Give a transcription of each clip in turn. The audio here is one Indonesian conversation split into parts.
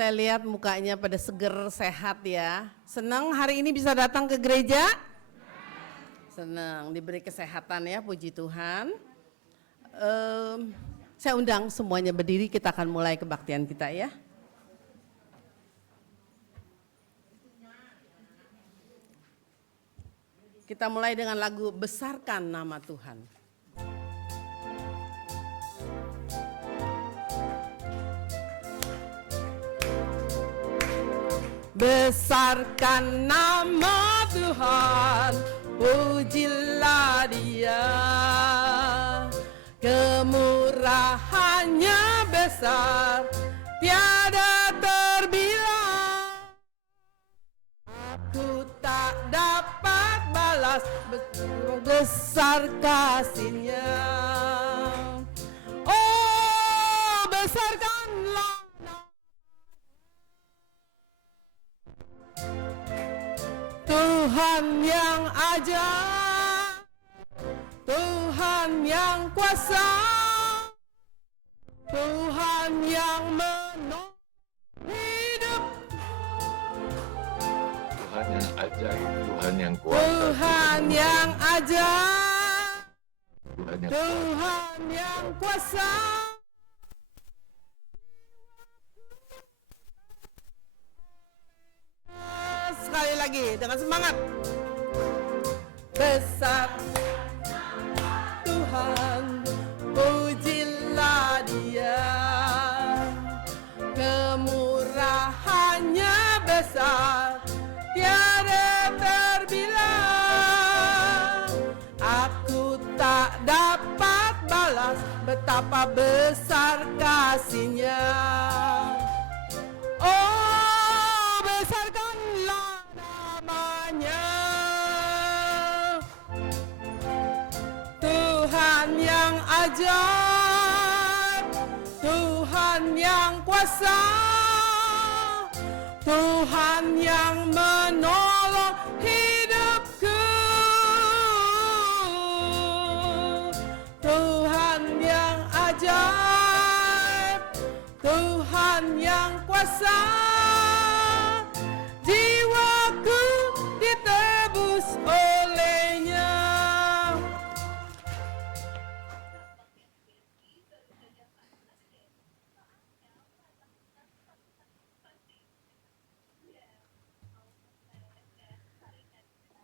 Saya lihat mukanya pada seger, sehat ya. Senang hari ini bisa datang ke gereja? Senang, diberi kesehatan ya, puji Tuhan. Saya undang semuanya berdiri, kita akan mulai kebaktian kita ya. Kita mulai dengan lagu Besarkan Nama Tuhan. Besarkan nama Tuhan, pujilah Dia. Kemurahannya besar, tiada terbilang. Aku tak dapat balas besar kasih-Nya. Oh, besarkanlah Tuhan yang ajaib, Tuhan yang kuasa, Tuhan yang menolong hidup, Tuhan yang ajaib, Tuhan yang kuasa, Tuhan yang ajaib, Tuhan yang Tuhan yang kuasa. Sekali lagi dengan semangat. Besar Tuhan, pujilah Dia. Kemurahannya besar, tiada terbilang. Aku tak dapat balas betapa besar kasih-Nya. Oh, besarkanlah namanya. Tuhan yang ajaib, Tuhan yang kuasa, Tuhan yang menolong hidupku, Tuhan yang ajaib, Tuhan yang kuasa. Jiwaku ditebus oleh-Nya.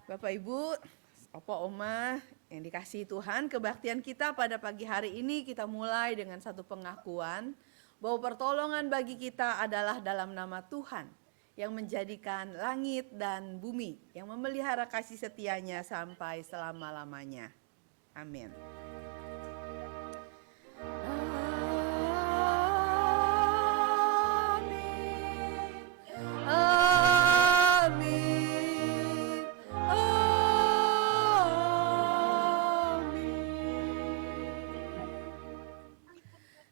Bapak Ibu, Opa Oma yang dikasihi Tuhan, kebaktian kita pada pagi hari ini kita mulai dengan satu pengakuan bahwa pertolongan bagi kita adalah dalam nama Tuhan yang menjadikan langit dan bumi, yang memelihara kasih setia-Nya sampai selama-lamanya. Amin.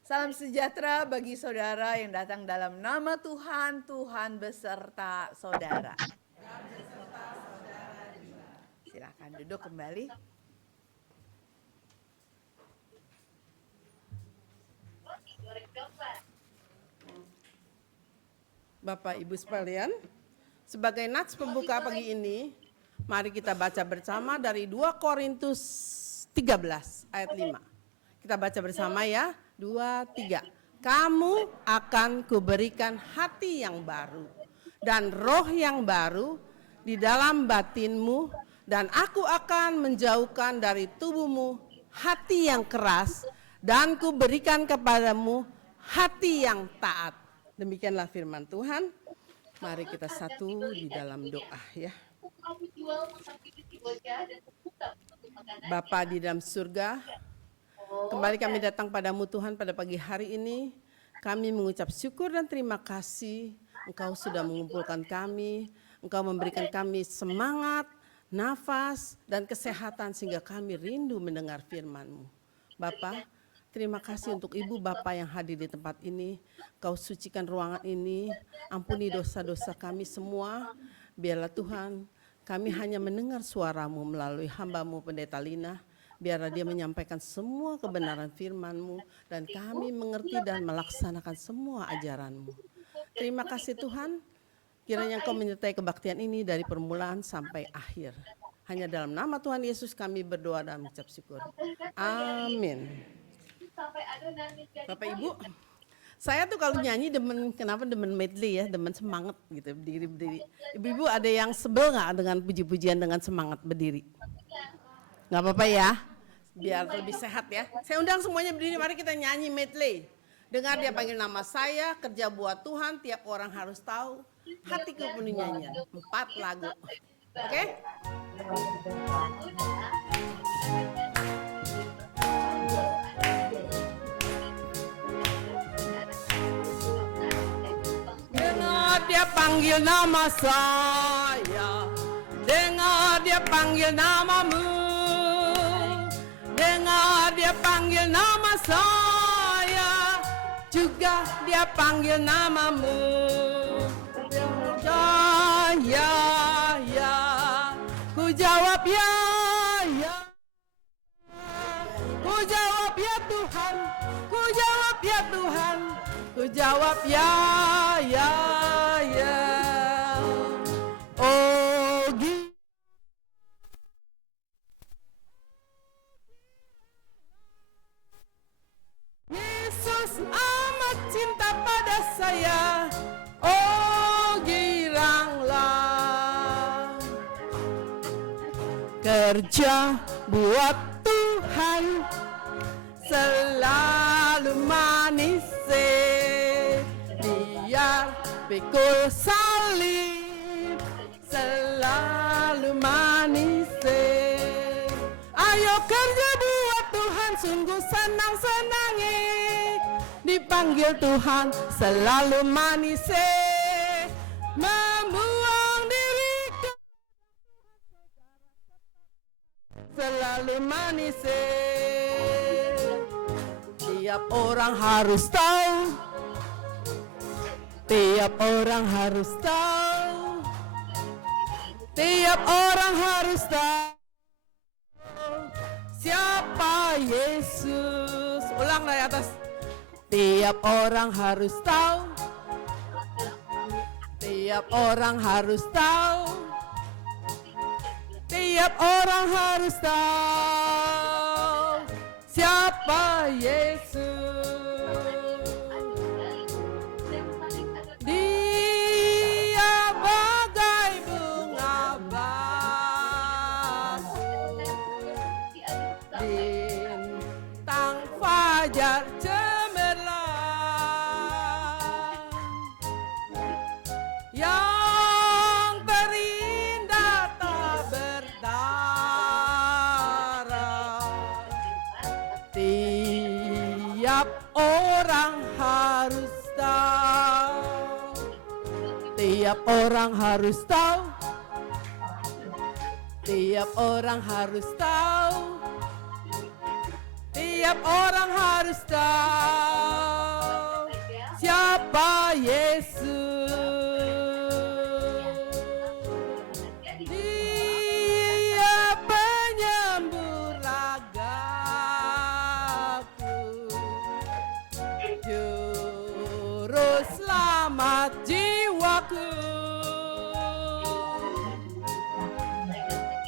Salam sejahtera bagi saudara yang datang dalam nama Tuhan, Tuhan beserta saudara. Silakan duduk kembali. Bapak Ibu sekalian, sebagai nats pembuka pagi ini, mari kita baca bersama dari 2 Korintus 13 ayat 5. Kita baca bersama ya, 2, 3. Kamu akan kuberikan hati yang baru dan roh yang baru di dalam batinmu, dan aku akan menjauhkan dari tubuhmu hati yang keras dan kuberikan kepadamu hati yang taat. Demikianlah firman Tuhan. Mari kita satu di dalam doa ya. Bapa di dalam surga, kembali kami datang padamu Tuhan pada pagi hari ini. Kami mengucap syukur dan terima kasih. Engkau sudah mengumpulkan kami, Engkau memberikan kami semangat, nafas, dan kesehatan sehingga kami rindu mendengar firman-Mu. Bapa, terima kasih untuk Ibu Bapak yang hadir di tempat ini. Kau sucikan ruangan ini, ampuni dosa-dosa kami semua. Biarlah Tuhan, kami hanya mendengar suara-Mu melalui hamba-Mu Pendeta Lina. Biarlah dia menyampaikan semua kebenaran firman-Mu dan kami mengerti dan melaksanakan semua ajaran-Mu. Terima kasih Tuhan, kiranya Engkau menyertai kebaktian ini dari permulaan sampai akhir. Hanya dalam nama Tuhan Yesus kami berdoa dan mengucap syukur. Amin. Bapak Ibu, saya tuh kalau nyanyi kenapa demen medley ya, demen semangat gitu, berdiri. Ibu-ibu ada yang sebel nggak dengan puji-pujian dengan semangat berdiri? Nggak apa-apa ya, biar lebih sehat ya. Saya undang semuanya berdiri, mari kita nyanyi medley. Dengar dia panggil nama saya, kerja buat Tuhan, tiap orang harus tahu, hatiku penuh nyanyian. 4 lagu, oke? Dengar dia panggil nama saya, dengar dia panggil namamu, dengar dia panggil nama saya, juga dia panggil namamu. Ya, ya, ku jawab ya, ya. Ku jawab ya Tuhan, ku jawab ya Tuhan, ku jawab ya, ya, ya. Oh, Yesus amat cinta pada saya, oh giranglah. Kerja buat Tuhan selalu manis, biar pikul salib selalu manis. Ayo kerja buat Tuhan, sungguh senang-senangi, dipanggil Tuhan selalu manis, membuang diri selalu manis. Tiap orang harus tahu, tiap orang harus tahu, tiap orang harus tahu siapa Yesus. Ulang dari atas. Tiap orang harus tahu, tiap orang harus tahu, tiap orang harus tahu siapa Yesus. Dia bagai bunga bakul, bintang fajar cemerlang, yang terindah tak berdarah. Tiap orang harus tahu, tiap orang harus tahu, tiap orang harus tahu, tiap orang harus tahu siapa Yesus. Dia penyembuh ragaku, juru selamat jiwaku.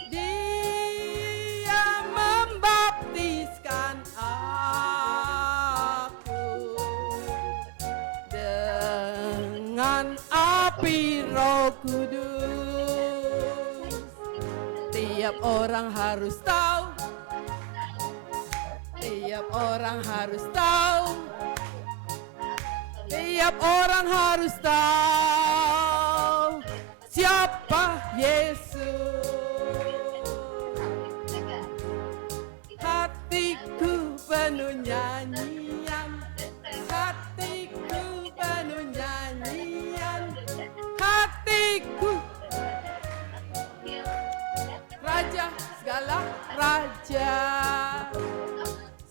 Dia membaptiskan aku dengan api Roh Kudus. Tiap orang harus tahu, tiap orang harus tahu, tiap orang harus tahu siapa Yesus. Hatiku penuh nyanyian, hatiku penuh nyanyian, hatiku Raja segala raja,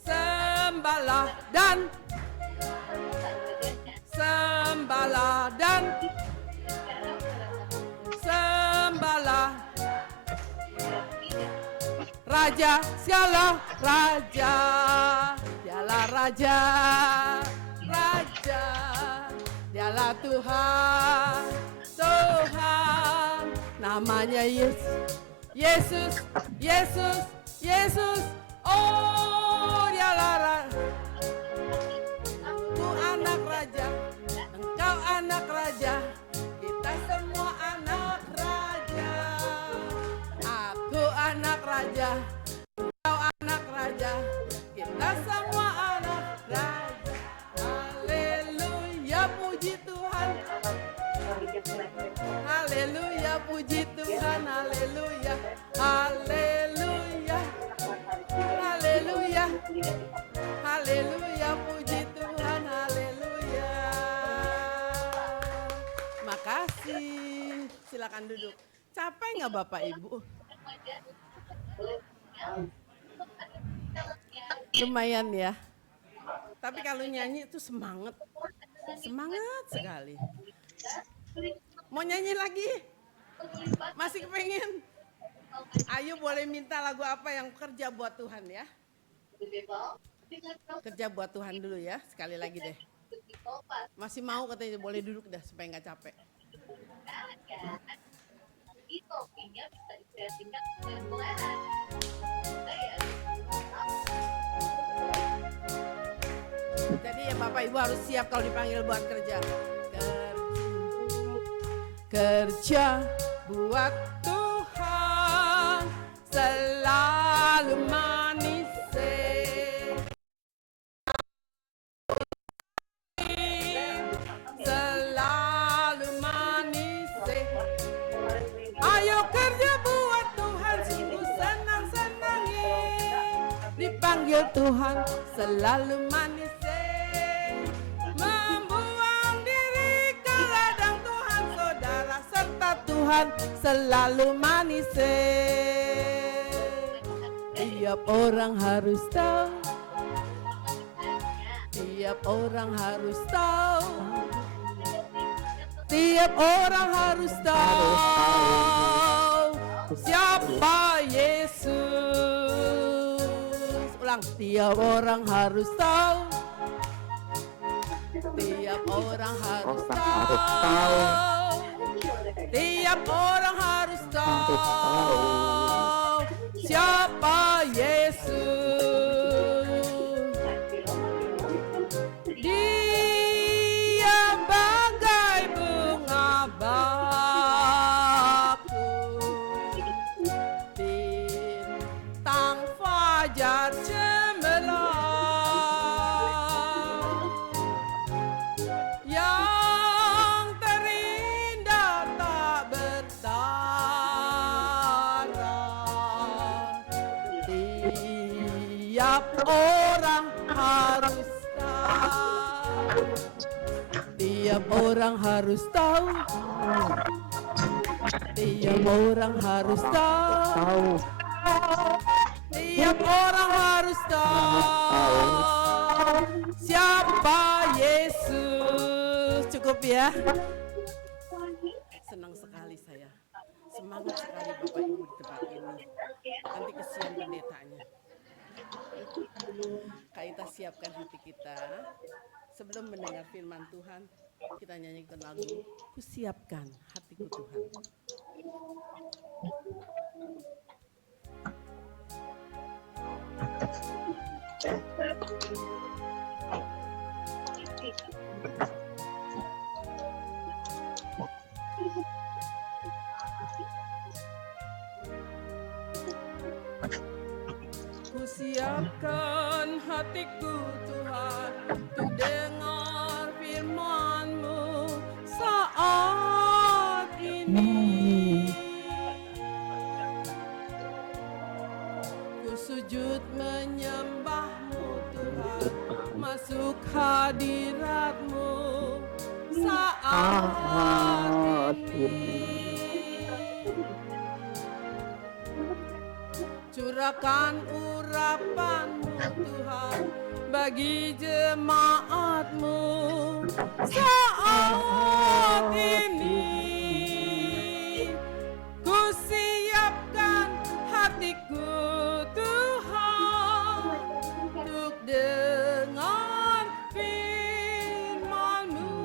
sembahlah dan sembahlah dan sembahlah Raja segala raja, dialah raja, raja, dialah Tuhan, Tuhan, namanya Yesus, Yesus, Yesus, Yesus. Oh, dia lara. Ku anak raja, engkau anak raja, kita semua anak raja. Aku anak raja, engkau anak raja, kita semua anak raja. Haleluya, puji Tuhan. Haleluya, puji Tuhan. Haleluya, haleluya, haleluya, haleluya, puji Tuhan. Haleluya. Makasih. Silakan duduk. Capek nggak Bapak Ibu? Lumayan ya. Tapi kalau nyanyi itu semangat. Semangat sekali. Mau nyanyi lagi? Masih kepengen? Ayo boleh minta lagu apa yang kerja buat Tuhan ya? Kerja buat Tuhan dulu ya, sekali lagi deh. Masih mau katanya, boleh duduk dah supaya nggak capek. Jadi ya Bapak Ibu harus siap kalau dipanggil buat kerja. Kerja buat Tuhan selalu manis, selalu manis. Ayo kerja buat Tuhan, sungguh senang-senangi. Dipanggil Tuhan selalu manis, membuang diri ke ladang Tuhan, saudara, serta Tuhan selalu manis. Tiap orang harus tahu, tiap orang harus tahu, tiap orang harus tahu siapa Yesus. Ulang, tiap orang harus tahu, tiap orang harus tahu, tiap orang harus tahu siapa Yesus. Dia bagai bunga bakung, bintang fajar cemerlang, yang terindah tak bertara. Tiap orang harus tahu, tiap orang harus tahu, tiap orang harus tahu, tiap orang harus tahu siapa Yesus. Cukup ya. Senang sekali saya, semangat sekali Bapak Ibu di tempat ini. Nanti kesian pendetanya. Kita siapkan hati kita sebelum mendengar firman Tuhan. Kita nyanyikan lagu Ku Siapkan Hatiku Tuhan. Ku siapkan hatiku Tuhan untuk dengar firman-Mu saat ini. Ku sujud menyembah-Mu Tuhan, masuk hadirat-Mu saat ini. Curahkan urapan-Mu Tuhan bagi jemaat-Mu saat ini. Ku siapkan hatiku Tuhan untuk dengar firman-Mu.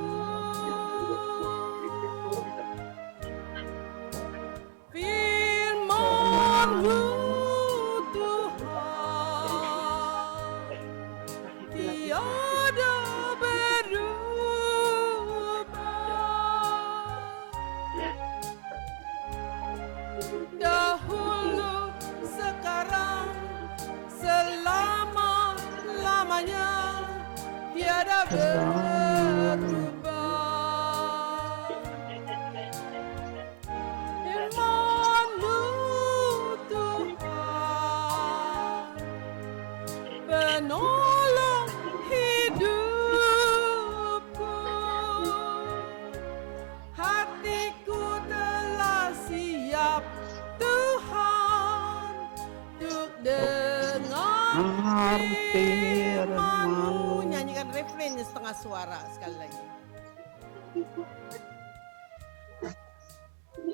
suara sekali lagi.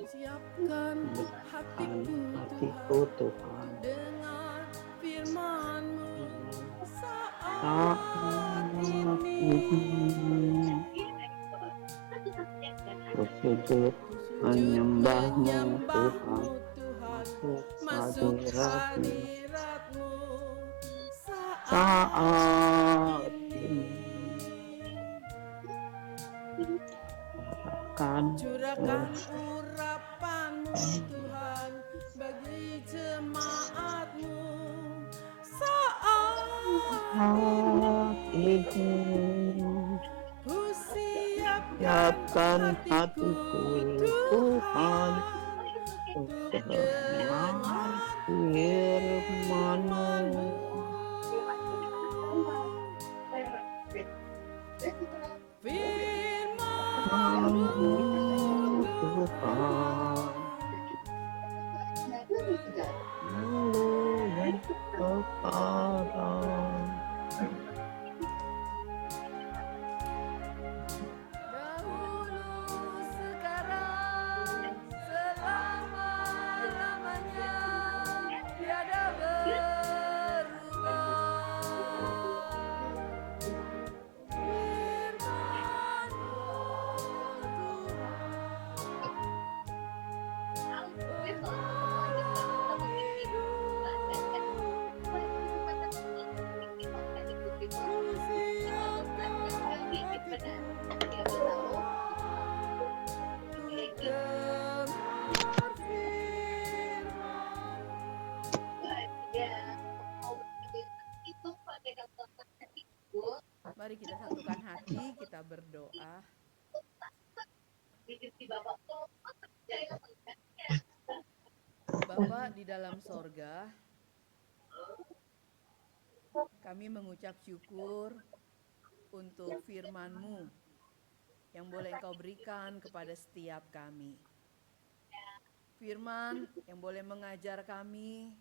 Siapkan hatiku Tuhan, dengar firman-Mu saat ini. Ku sujud menyembah-Mu Tuhan, masuk hadirat-Mu hadirat-Mu saat ini. Curahkan urapan-Mu Tuhan bagi jemaat-Mu saat ini. ku Siapkan hatiku Tuhan, untuk dengar firman-Mu. Firman-Mu Tuhan, melalui kepada Dahulu, sekarang, selama-lamanya, tiada berubah. Firman-Mu Tuhan, mari kita satukan hati, kita berdoa. Bapa di dalam sorga, kami mengucap syukur untuk firman-Mu yang boleh Engkau berikan kepada setiap kami. Firman yang boleh mengajar kami,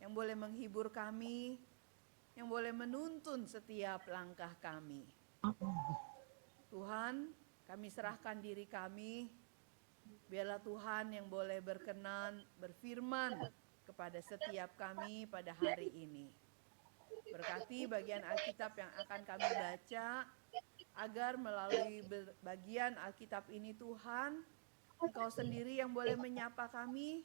yang boleh menghibur kami, yang boleh menuntun setiap langkah kami. Tuhan, kami serahkan diri kami, biarlah Tuhan yang boleh berkenan berfirman kepada setiap kami pada hari ini. Berkati bagian Alkitab yang akan kami baca, agar melalui bagian Alkitab ini Tuhan, Engkau sendiri yang boleh menyapa kami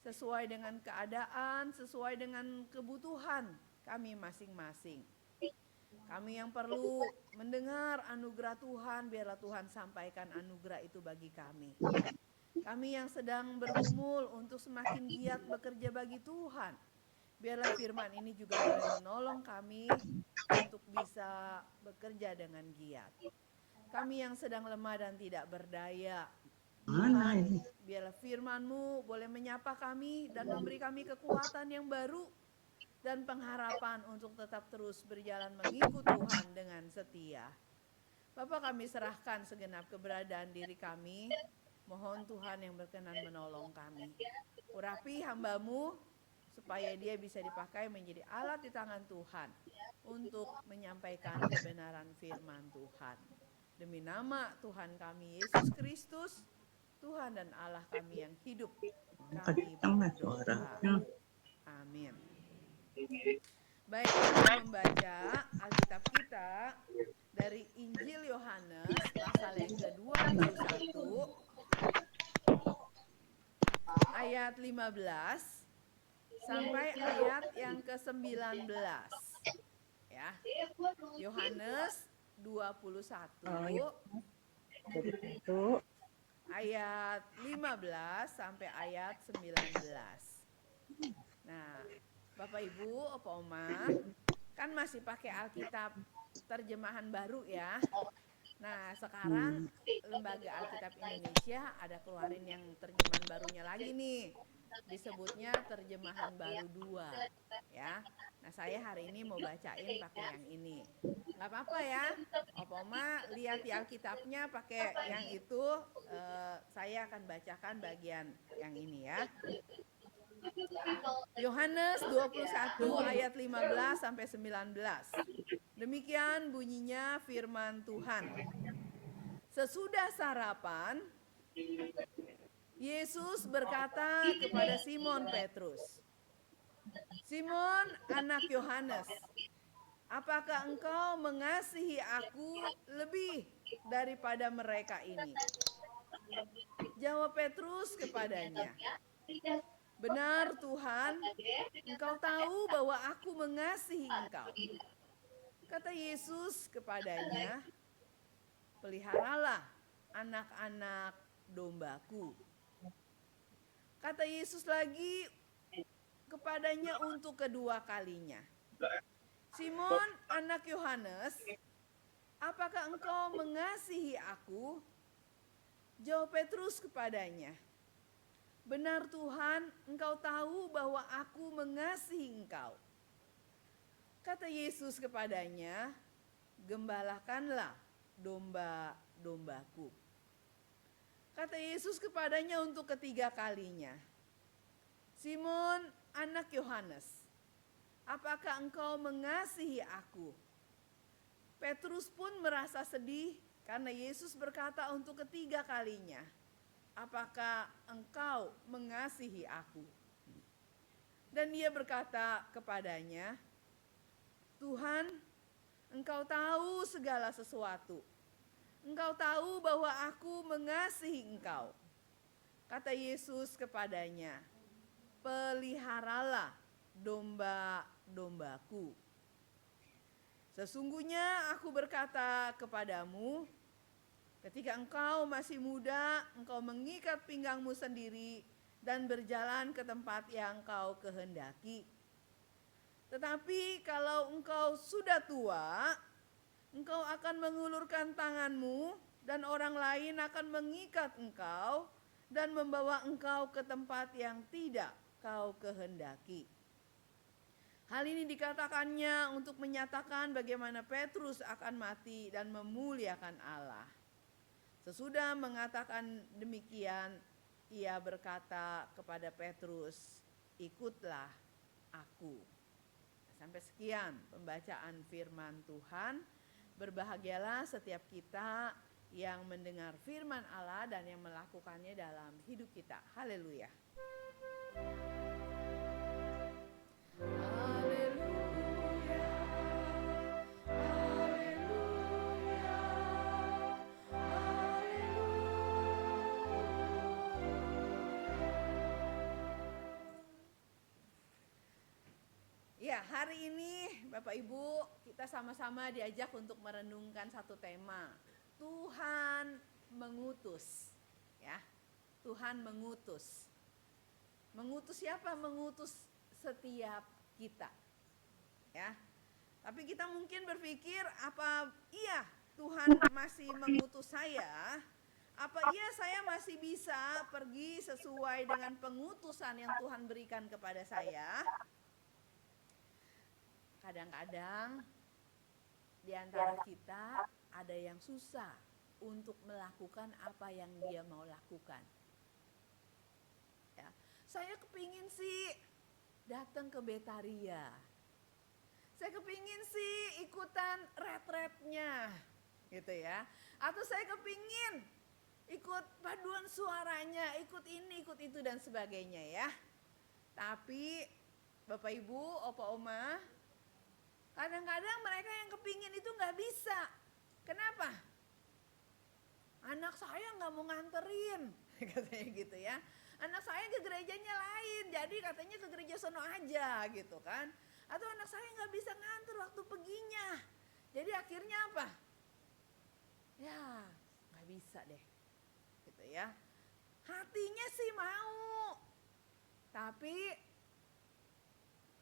sesuai dengan keadaan, sesuai dengan kebutuhan kami masing-masing. Kami yang perlu mendengar anugerah Tuhan, biarlah Tuhan sampaikan anugerah itu bagi kami. Kami yang sedang bergumul untuk semakin giat bekerja bagi Tuhan, biarlah firman ini juga boleh menolong kami untuk bisa bekerja dengan giat. Kami yang sedang lemah dan tidak berdaya, Tuhan, biarlah firman-Mu boleh menyapa kami dan memberi kami kekuatan yang baru dan pengharapan untuk tetap terus berjalan mengikut Tuhan dengan setia. Bapa, kami serahkan segenap keberadaan diri kami, mohon Tuhan yang berkenan menolong kami. Urapi hamba-Mu supaya dia bisa dipakai menjadi alat di tangan Tuhan untuk menyampaikan kebenaran firman Tuhan. Demi nama Tuhan kami Yesus Kristus, Tuhan dan Allah kami yang hidup, kami berdoa. Amin. Baik, kita membaca Alkitab kita dari Injil Yohanes pasal yang ke-21 ayat 15 sampai ayat yang ke-19. Ya. Yohanes 21 ayat 15 sampai ayat 19. Nah, Bapak Ibu, Opa Oma, kan masih pakai Alkitab terjemahan baru ya. Nah, sekarang Lembaga Alkitab Indonesia ada keluarin yang terjemahan barunya lagi nih. Disebutnya terjemahan baru 2 ya. Nah, saya hari ini mau bacain pakai yang ini. Nggak apa-apa ya, Opa Oma lihat di Alkitabnya pakai yang itu, saya akan bacakan bagian yang ini ya. Yohanes 21 ayat 15 sampai 19. Demikian bunyinya firman Tuhan. Sesudah sarapan, Yesus berkata kepada Simon Petrus, "Simon, anak Yohanes, apakah engkau mengasihi aku lebih daripada mereka ini?" Jawab Petrus kepadanya, "Benar Tuhan, engkau tahu bahwa aku mengasihi engkau." Kata Yesus kepadanya, "Peliharalah anak-anak dombaku." Kata Yesus lagi kepadanya untuk kedua kalinya, "Simon, anak Yohanes, apakah engkau mengasihi aku?" Jawab Petrus kepadanya, "Benar Tuhan, engkau tahu bahwa aku mengasihi engkau." Kata Yesus kepadanya, "Gembalakanlah domba-dombaku." Kata Yesus kepadanya untuk ketiga kalinya, "Simon, anak Yohanes, apakah engkau mengasihi aku?" Petrus pun merasa sedih karena Yesus berkata untuk ketiga kalinya, "Apakah engkau mengasihi aku?" Dan dia berkata kepadanya, "Tuhan, engkau tahu segala sesuatu. Engkau tahu bahwa aku mengasihi engkau." Kata Yesus kepadanya, "Peliharalah domba-dombaku. Sesungguhnya aku berkata kepadamu, ketika engkau masih muda, engkau mengikat pinggangmu sendiri dan berjalan ke tempat yang engkau kehendaki. Tetapi kalau engkau sudah tua, engkau akan mengulurkan tanganmu dan orang lain akan mengikat engkau dan membawa engkau ke tempat yang tidak kau kehendaki." Hal ini dikatakannya untuk menyatakan bagaimana Petrus akan mati dan memuliakan Allah. Sesudah mengatakan demikian, ia berkata kepada Petrus, "Ikutlah aku." Sampai sekian pembacaan firman Tuhan. Berbahagialah setiap kita yang mendengar firman Allah dan yang melakukannya dalam hidup kita. Haleluya. Haleluya. Haleluya. Ya, hari ini Bapak Ibu kita sama-sama diajak untuk merenungkan satu tema. Tuhan mengutus. Ya. Tuhan mengutus. Mengutus siapa? Mengutus setiap kita. Ya. Tapi kita mungkin berpikir, apa iya Tuhan masih mengutus saya? Apa iya saya masih bisa pergi sesuai dengan pengutusan yang Tuhan berikan kepada saya? Kadang-kadang di antara kita ada yang susah untuk melakukan apa yang dia mau lakukan. Ya, saya kepingin sih datang ke Betaria. Saya kepingin sih ikutan retretnya, gitu ya. Atau saya kepingin ikut paduan suaranya, ikut ini, ikut itu dan sebagainya ya. Tapi Bapak Ibu, Opa Oma, kadang-kadang mereka yang kepingin itu nggak bisa. Kenapa? Anak saya nggak mau nganterin, katanya gitu ya. Anak saya ke gerejanya lain, jadi katanya ke gereja sono aja gitu kan. Atau anak saya nggak bisa nganter waktu peginya. Jadi akhirnya apa? Ya nggak bisa deh, gitu ya. Hatinya sih mau, tapi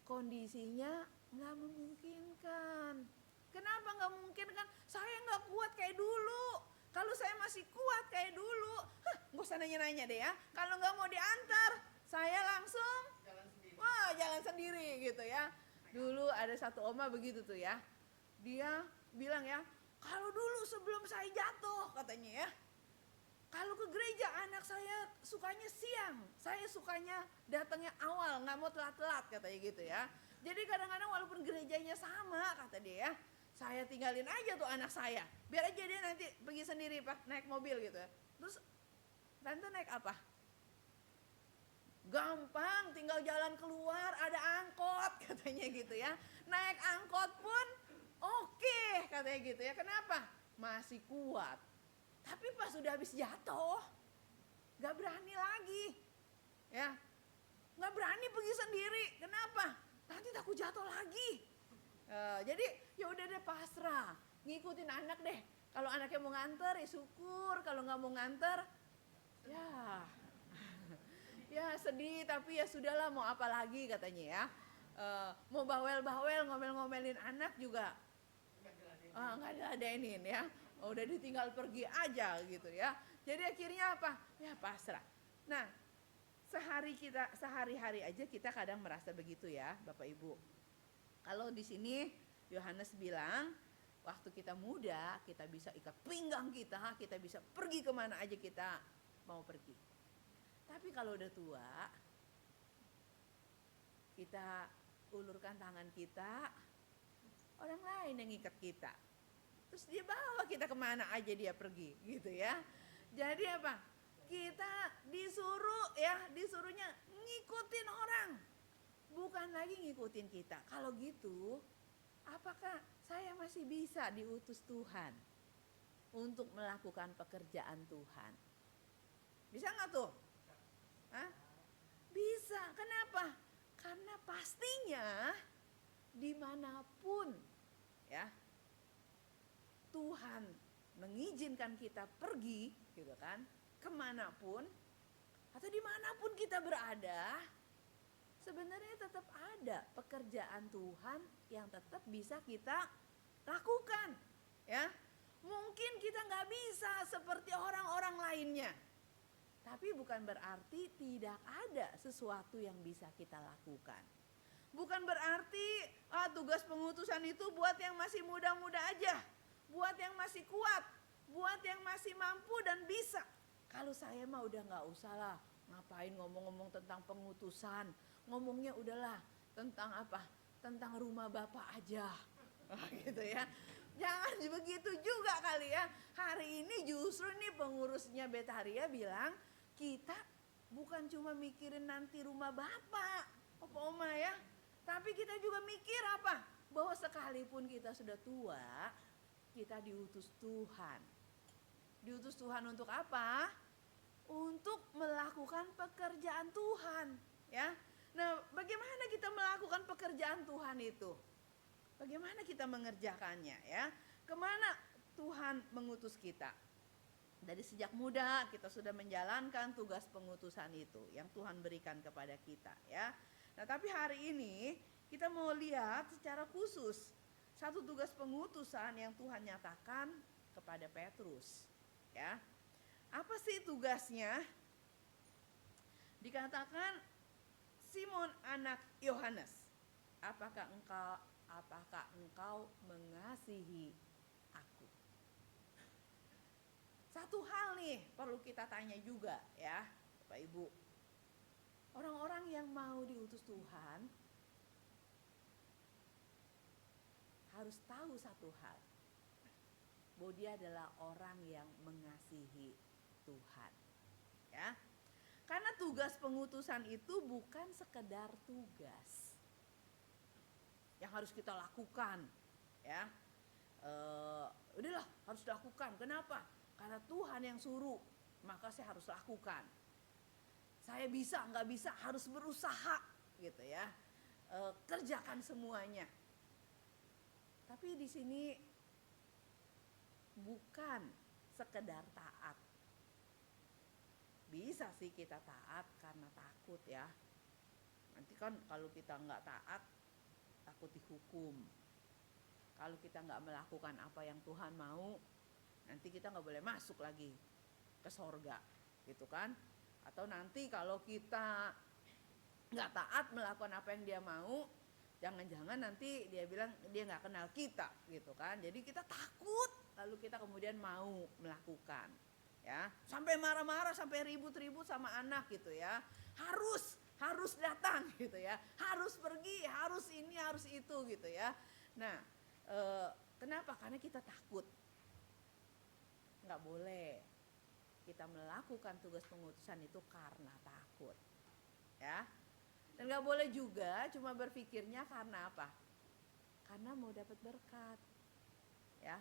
kondisinya nggak memungkinkan. Kenapa nggak memungkinkan? Saya nggak kuat kayak dulu. Kalau saya masih kuat kayak dulu, nggak usah nanya-nanya deh ya. Kalau nggak mau diantar, saya langsung jalan sendiri gitu ya. Dulu ada satu oma begitu tuh ya. Dia bilang ya, kalau dulu sebelum saya jatuh katanya ya, kalau ke gereja anak saya sukanya siang, saya sukanya datangnya awal, nggak mau telat-telat katanya gitu ya. Jadi kadang-kadang walaupun gerejanya sama kata dia ya, saya tinggalin aja tuh anak saya, biar aja dia nanti pergi sendiri pak naik mobil gitu ya. Terus tante naik apa? Gampang, tinggal jalan keluar ada angkot katanya gitu ya. Naik angkot pun oke katanya gitu ya. Kenapa? Masih kuat. Tapi pas sudah habis jatuh, gak berani lagi, ya, gak berani pergi sendiri. Kenapa? Nanti takut jatuh lagi. Jadi ya udah deh pasrah, ngikutin anak deh. Kalau anaknya mau nganter ya syukur, kalau nggak mau nganter, ya, ya sedih. Tapi ya sudahlah, mau apa lagi katanya ya. Mau bawel-bawel, ngomel-ngomelin anak juga nggak diladenin ya. Udah ditinggal pergi aja gitu ya. Jadi akhirnya apa? Ya pasrah. Nah, sehari-hari aja kita kadang merasa begitu ya, Bapak Ibu. Kalau di sini Yohanes bilang, waktu kita muda, kita bisa ikat pinggang kita bisa pergi kemana aja kita mau pergi. Tapi kalau udah tua, kita ulurkan tangan kita, orang lain yang ikat kita. Terus dia bawa kita kemana aja dia pergi gitu ya. Jadi apa? Kita disuruhnya ngikutin orang. Bukan lagi ngikutin kita. Kalau gitu, apakah saya masih bisa diutus Tuhan untuk melakukan pekerjaan Tuhan? Bisa nggak tuh? Hah? Bisa. Kenapa? Karena pastinya dimanapun ya Tuhan mengizinkan kita pergi gitu kan, kemanapun atau dimanapun kita berada, sebenarnya tetap ada pekerjaan Tuhan yang tetap bisa kita lakukan ya. Mungkin kita nggak bisa seperti orang-orang lainnya, tapi bukan berarti tidak ada sesuatu yang bisa kita lakukan. Bukan berarti tugas pengutusan itu buat yang masih muda-muda aja, buat yang masih kuat, buat yang masih mampu dan bisa. Kalau saya mah udah nggak usah lah, ngapain ngomong-ngomong tentang pengutusan. Ngomongnya udahlah tentang apa? Tentang rumah Bapak aja. Gitu ya. Jangan begitu juga kali ya. Hari ini justru nih pengurusnya Betaria bilang, kita bukan cuma mikirin nanti rumah Bapak, Opa Oma ya. Tapi kita juga mikir apa? Bahwa sekalipun kita sudah tua, kita diutus Tuhan. Diutus Tuhan untuk apa? Untuk melakukan pekerjaan Tuhan, ya. Nah, bagaimana kita melakukan pekerjaan Tuhan itu? Bagaimana kita mengerjakannya, ya? Kemana Tuhan mengutus kita? Dari sejak muda kita sudah menjalankan tugas pengutusan itu yang Tuhan berikan kepada kita, ya. Nah, tapi hari ini kita mau lihat secara khusus satu tugas pengutusan yang Tuhan nyatakan kepada Petrus, ya. Apa sih tugasnya? Dikatakan, Simon anak Yohanes, apakah engkau mengasihi aku? Satu hal nih perlu kita tanya juga ya, Bapak Ibu. Orang-orang yang mau diutus Tuhan harus tahu satu hal, bahwa dia adalah orang yang mengasihi Tuhan, ya. Karena tugas pengutusan itu bukan sekedar tugas yang harus kita lakukan, ya. Udahlah harus lakukan. Kenapa? Karena Tuhan yang suruh, maka saya harus lakukan. Saya bisa, nggak bisa, harus berusaha, gitu ya. Kerjakan semuanya. Tapi di sini bukan sekedar taat. Bisa sih kita taat karena takut ya. Nanti kan kalau kita nggak taat, takut dihukum. Kalau kita nggak melakukan apa yang Tuhan mau, nanti kita nggak boleh masuk lagi ke sorga, gitu kan? Atau nanti kalau kita nggak taat melakukan apa yang dia mau, jangan-jangan nanti dia bilang dia nggak kenal kita, gitu kan? Jadi kita takut, lalu kita kemudian mau melakukan, ya. Sampai sampai marah-marah, sampai ribut-ribut sama anak gitu ya. Harus datang gitu ya. Harus pergi, harus ini, harus itu gitu ya. Nah, kenapa? Karena kita takut. Nggak boleh kita melakukan tugas pengutusan itu karena takut. Ya. Dan nggak boleh juga cuma berpikirnya karena apa? Karena mau dapat berkat. Ya.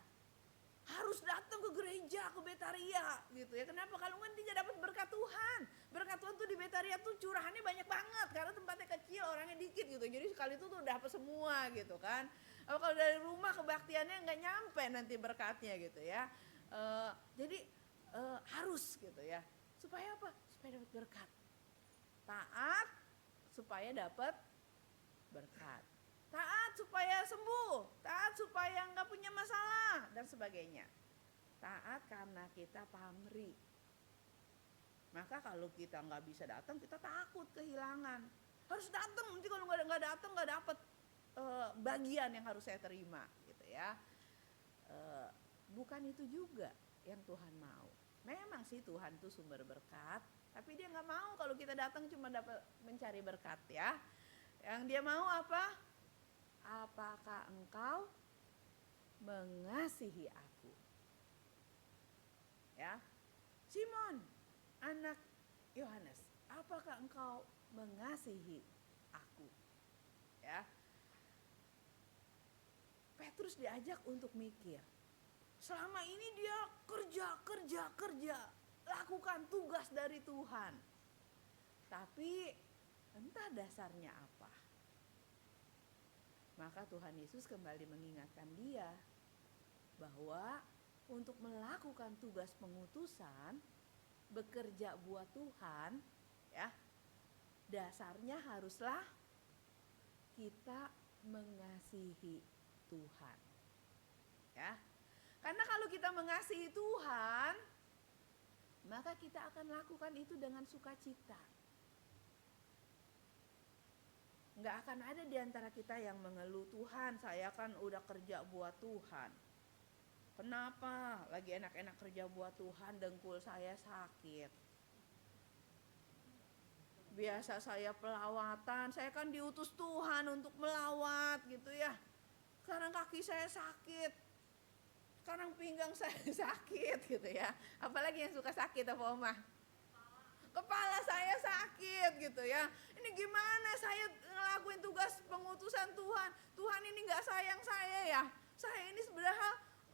Harus datang ke gereja, ke Betaria gitu ya. Kenapa? Kalau kan tidak dapat berkat Tuhan. Berkat Tuhan tuh di Betaria tuh curahannya banyak banget karena tempatnya kecil, orangnya dikit gitu. Jadi sekali itu tuh dapat semua gitu kan. Kalau dari rumah kebaktiannya nggak nyampe nanti berkatnya gitu ya. Jadi harus gitu ya. Supaya apa? Supaya dapat berkat. Taat supaya dapat berkat. Taat supaya sembuh, taat supaya nggak punya masalah dan sebagainya. Taat karena kita pamrih. Maka kalau kita nggak bisa datang, kita takut kehilangan. Harus datang, nanti kalau nggak datang nggak dapat bagian yang harus saya terima, gitu ya. Bukan itu juga yang Tuhan mau. Memang sih Tuhan itu sumber berkat, tapi Dia nggak mau kalau kita datang cuma dapat mencari berkat ya. Yang Dia mau apa? Apakah engkau mengasihi aku? Ya, Simon, anak Yohanes, apakah engkau mengasihi aku? Ya, Petrus diajak untuk mikir. Selama ini dia kerja, lakukan tugas dari Tuhan. Tapi entah dasarnya apa. Maka Tuhan Yesus kembali mengingatkan dia bahwa untuk melakukan tugas pengutusan, bekerja buat Tuhan, ya, dasarnya haruslah kita mengasihi Tuhan. Ya. Karena kalau kita mengasihi Tuhan, maka kita akan lakukan itu dengan sukacita. Nggak akan ada di antara kita yang mengeluh, Tuhan saya kan udah kerja buat Tuhan. Kenapa lagi enak-enak kerja buat Tuhan dengkul saya sakit. Biasa saya pelawatan, saya kan diutus Tuhan untuk melawat gitu ya. Sekarang kaki saya sakit, sekarang pinggang saya sakit gitu ya. Apalagi yang suka sakit apa Oma? Kepala saya sakit gitu ya. Ini gimana saya ngelakuin tugas pengutusan Tuhan. Tuhan ini gak sayang saya ya. Saya ini sebenarnya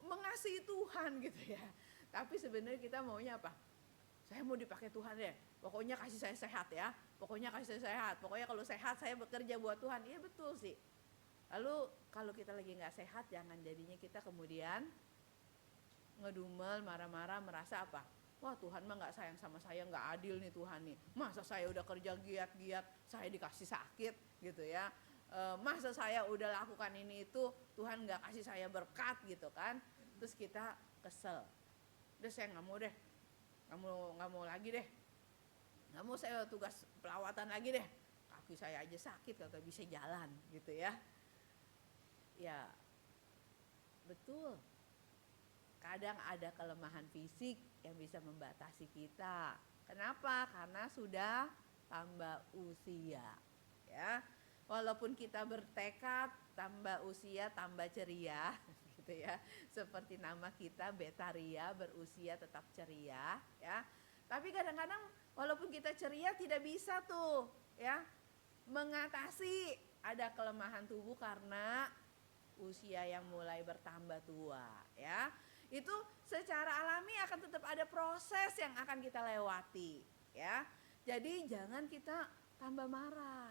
mengasihi Tuhan gitu ya. Tapi sebenarnya kita maunya apa? Saya mau dipakai Tuhan deh. Pokoknya kasih saya sehat ya. Pokoknya kasih saya sehat. Pokoknya kalau sehat saya bekerja buat Tuhan. Iya betul sih. Lalu kalau kita lagi gak sehat jangan jadinya kita kemudian ngedumel, marah-marah, merasa apa? Wah Tuhan mah gak sayang sama saya, gak adil nih Tuhan nih. Masa saya udah kerja giat-giat, saya dikasih sakit gitu ya. Masa saya udah lakukan ini itu, Tuhan gak kasih saya berkat gitu kan. Terus kita kesel. Udah saya gak mau deh, gak mau lagi deh. Gak mau saya tugas pelawatan lagi deh. Kaki saya aja sakit, kagak bisa jalan gitu ya. Ya betul. Kadang ada kelemahan fisik yang bisa membatasi kita. Kenapa? Karena sudah tambah usia. Ya, walaupun kita bertekad tambah usia tambah ceria, gitu ya. Seperti nama kita Betaria, berusia tetap ceria. Ya, tapi kadang-kadang walaupun kita ceria tidak bisa tuh, ya, mengatasi ada kelemahan tubuh karena usia yang mulai bertambah tua. Ya. Itu secara alami akan tetap ada proses yang akan kita lewati ya. Jadi jangan kita tambah marah.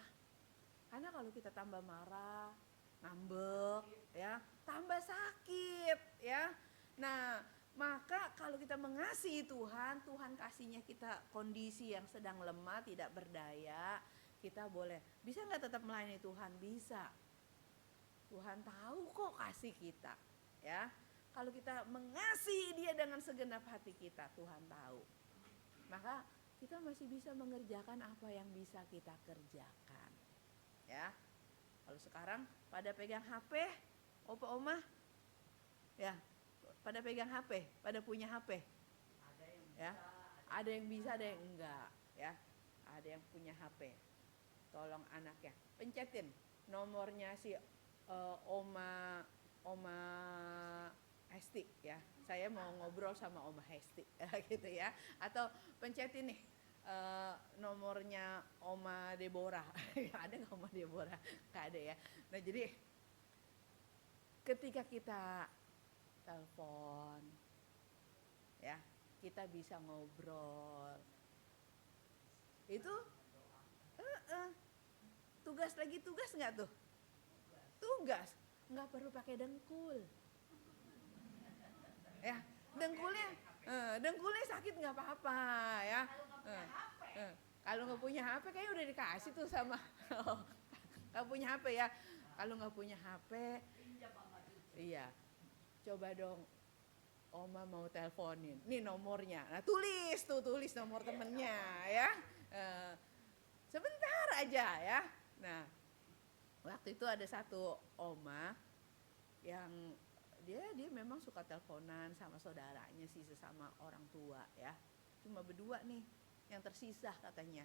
Karena kalau kita tambah marah, ngambek ya, tambah sakit ya. Nah, maka kalau kita mengasihi Tuhan, Tuhan kasihnya kita kondisi yang sedang lemah, tidak berdaya, kita boleh. Bisa enggak tetap melayani Tuhan? Bisa. Tuhan tahu kok kasih kita ya. Kalau kita mengasihi Dia dengan segenap hati kita, Tuhan tahu. Maka kita masih bisa mengerjakan apa yang bisa kita kerjakan. Ya. Kalau sekarang pada pegang HP, opa oma, ya, pada pegang HP, pada punya HP. Ya. ada yang bisa, ada yang enggak ya. Ada yang punya HP, tolong anaknya pencetin nomornya si Oma Hesti ya. Saya mau ngobrol sama Oma Hesti gitu ya. Atau pencetin nih nomornya Oma Deborah. Ada nggak Oma Deborah? Nggak ada ya. Nah jadi ketika kita telepon ya, kita bisa ngobrol. Itu tugas lagi tugas nggak tuh? Tugas, nggak perlu pakai dengkul. Ya, dengkulnya sakit nggak apa-apa ya. Kalau nggak punya HP kayaknya udah dikasih tuh sama. Nggak punya HP ya. Kalau nggak punya HP, iya, coba dong. Oma mau teleponin, nih nomornya. Nah tulis nomor temennya ya. Sebentar aja ya. Nah waktu itu ada satu oma yang dia memang suka teleponan sama saudaranya sih, sesama orang tua ya. Cuma berdua nih yang tersisa katanya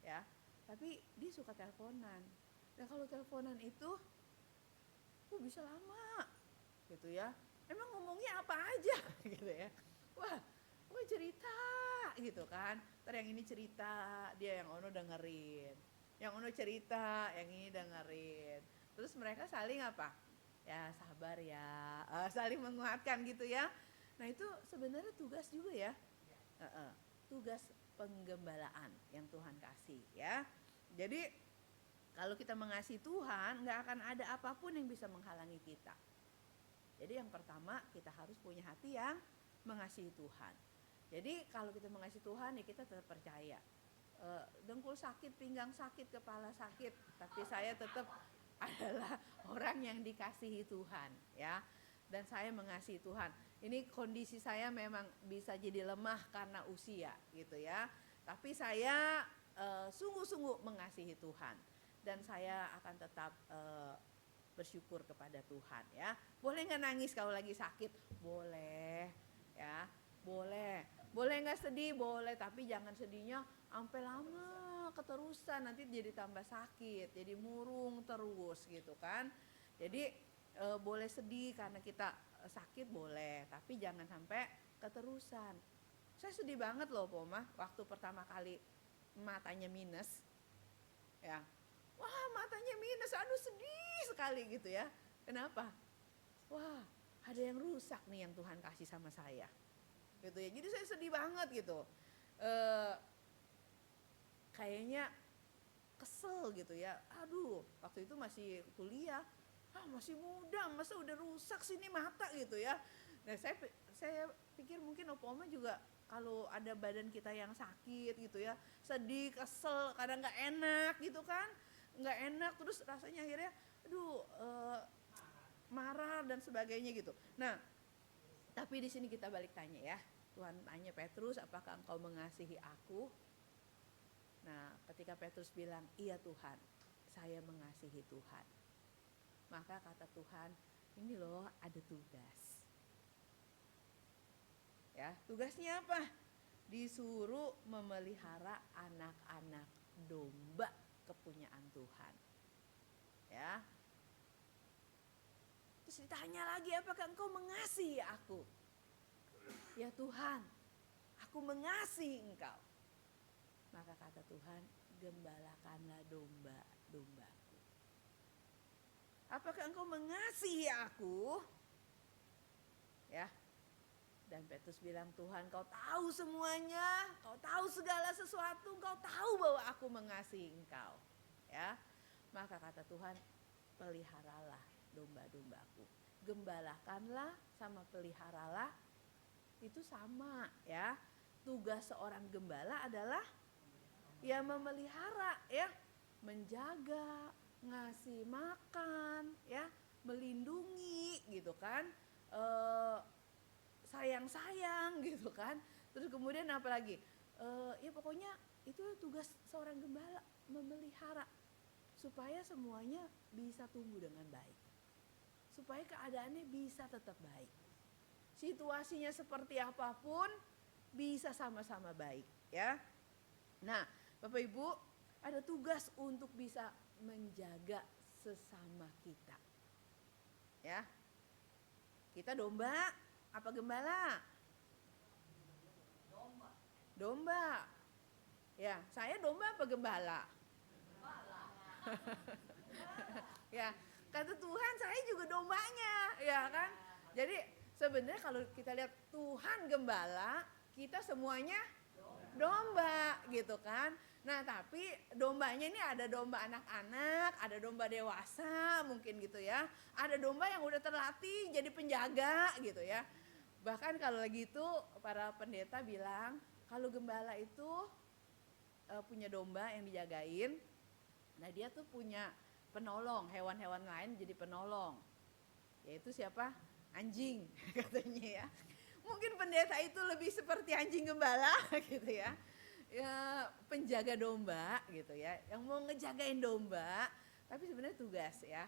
ya. Tapi dia suka teleponan. Nah kalau teleponan itu bisa lama gitu ya. Emang ngomongnya apa aja gitu ya. Wah, gue cerita gitu kan. Ntar yang ini cerita, dia yang ono dengerin. Yang ono cerita, yang ini dengerin. Terus mereka saling apa? Ya sabar ya, saling menguatkan gitu ya. Nah itu sebenarnya tugas juga ya. Tugas penggembalaan yang Tuhan kasih ya. Jadi kalau kita mengasihi Tuhan, gak akan ada apapun yang bisa menghalangi kita. Jadi yang pertama kita harus punya hati yang mengasihi Tuhan. Jadi kalau kita mengasihi Tuhan ya kita tetap percaya. Dengkul sakit, pinggang sakit, kepala sakit, tapi saya tetap adalah orang yang dikasihi Tuhan ya. Dan saya mengasihi Tuhan. Ini kondisi saya memang bisa jadi lemah karena usia gitu ya. Tapi saya sungguh-sungguh mengasihi Tuhan. Dan saya akan tetap bersyukur kepada Tuhan ya. Boleh nggak nangis kalau lagi sakit? Boleh ya, boleh. Boleh nggak sedih? Boleh, tapi jangan sedihnya sampai lama keterusan, nanti jadi tambah sakit, jadi murung terus gitu kan. Jadi boleh sedih karena kita sakit boleh, tapi jangan sampai keterusan. Saya sedih banget loh Poma, waktu pertama kali matanya minus ya. Wah matanya minus, aduh sedih sekali gitu ya. Kenapa? Wah ada yang rusak nih yang Tuhan kasih sama saya gitu ya. Jadi saya sedih banget gitu. Kayaknya kesel gitu ya. Aduh waktu itu masih kuliah, masih muda, masa udah rusak sih nih mata gitu ya. Nah saya pikir mungkin Oma juga kalau ada badan kita yang sakit gitu ya, sedih, kesel, kadang nggak enak gitu kan. Nggak enak terus rasanya akhirnya aduh marah dan sebagainya gitu. Nah tapi di sini kita balik tanya ya, Tuhan tanya Petrus, apakah engkau mengasihi aku? Nah ketika Petrus bilang iya Tuhan, saya mengasihi Tuhan, maka kata Tuhan ini loh ada tugas ya. Tugasnya apa? Disuruh memelihara anak-anak domba kepunyaan Tuhan ya. Terus ditanya lagi, apakah engkau mengasihi aku? Ya Tuhan, aku mengasihi engkau. Maka kata Tuhan, gembalakanlah domba-dombaku. Apakah engkau mengasihi aku? Ya. Dan Petrus bilang, Tuhan kau tahu semuanya, kau tahu segala sesuatu, kau tahu bahwa aku mengasihi engkau. Ya, maka kata Tuhan, peliharalah domba-dombaku. Gembalakanlah sama peliharalah itu sama ya. Tugas seorang gembala adalah ya memelihara ya, menjaga, ngasih makan ya, melindungi gitu kan. Sayang-sayang gitu kan. Terus kemudian apa lagi? Ya pokoknya itu tugas seorang gembala, memelihara supaya semuanya bisa tumbuh dengan baik, supaya keadaannya bisa tetap baik. Situasinya seperti apapun bisa sama-sama baik ya. Nah, Bapak Ibu, ada tugas untuk bisa menjaga sesama kita. Ya. Kita domba apa gembala? Domba. Ya, saya domba apa gembala? Ya, kata Tuhan saya juga dombanya, ya kan? Jadi sebenarnya kalau kita lihat Tuhan gembala, kita semuanya domba gitu kan. Nah, tapi dombanya ini ada domba anak-anak, ada domba dewasa mungkin gitu ya. Ada domba yang udah terlatih jadi penjaga gitu ya. Bahkan kalau gitu para pendeta bilang kalau gembala itu punya domba yang dijagain. Nah, dia tuh punya penolong, hewan-hewan lain jadi penolong. Yaitu siapa? Anjing katanya ya. Mungkin pendeta itu lebih seperti anjing gembala gitu ya. Ya, penjaga domba gitu ya, yang mau ngejagain domba, tapi sebenarnya tugas ya.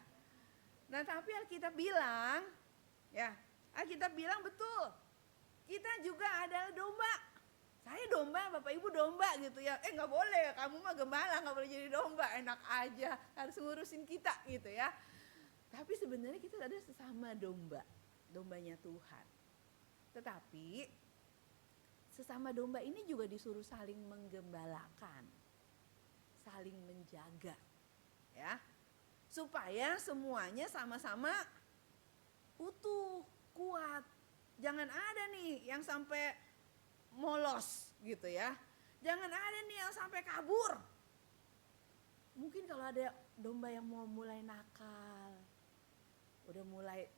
Nah, tapi Alkitab bilang, ya, Alkitab bilang betul, kita juga adalah domba. Saya domba, Bapak Ibu domba gitu ya. Nggak boleh, kamu mah gembala nggak boleh jadi domba, enak aja, harus ngurusin kita gitu ya. Tapi sebenarnya kita ada sesama domba, dombanya Tuhan. Tetapi sesama domba ini juga disuruh saling menggembalakan, saling menjaga, ya, supaya semuanya sama-sama utuh, kuat. Jangan ada nih yang sampai molos gitu ya, jangan ada nih yang sampai kabur. Mungkin kalau ada domba yang mau mulai nakal, udah mulai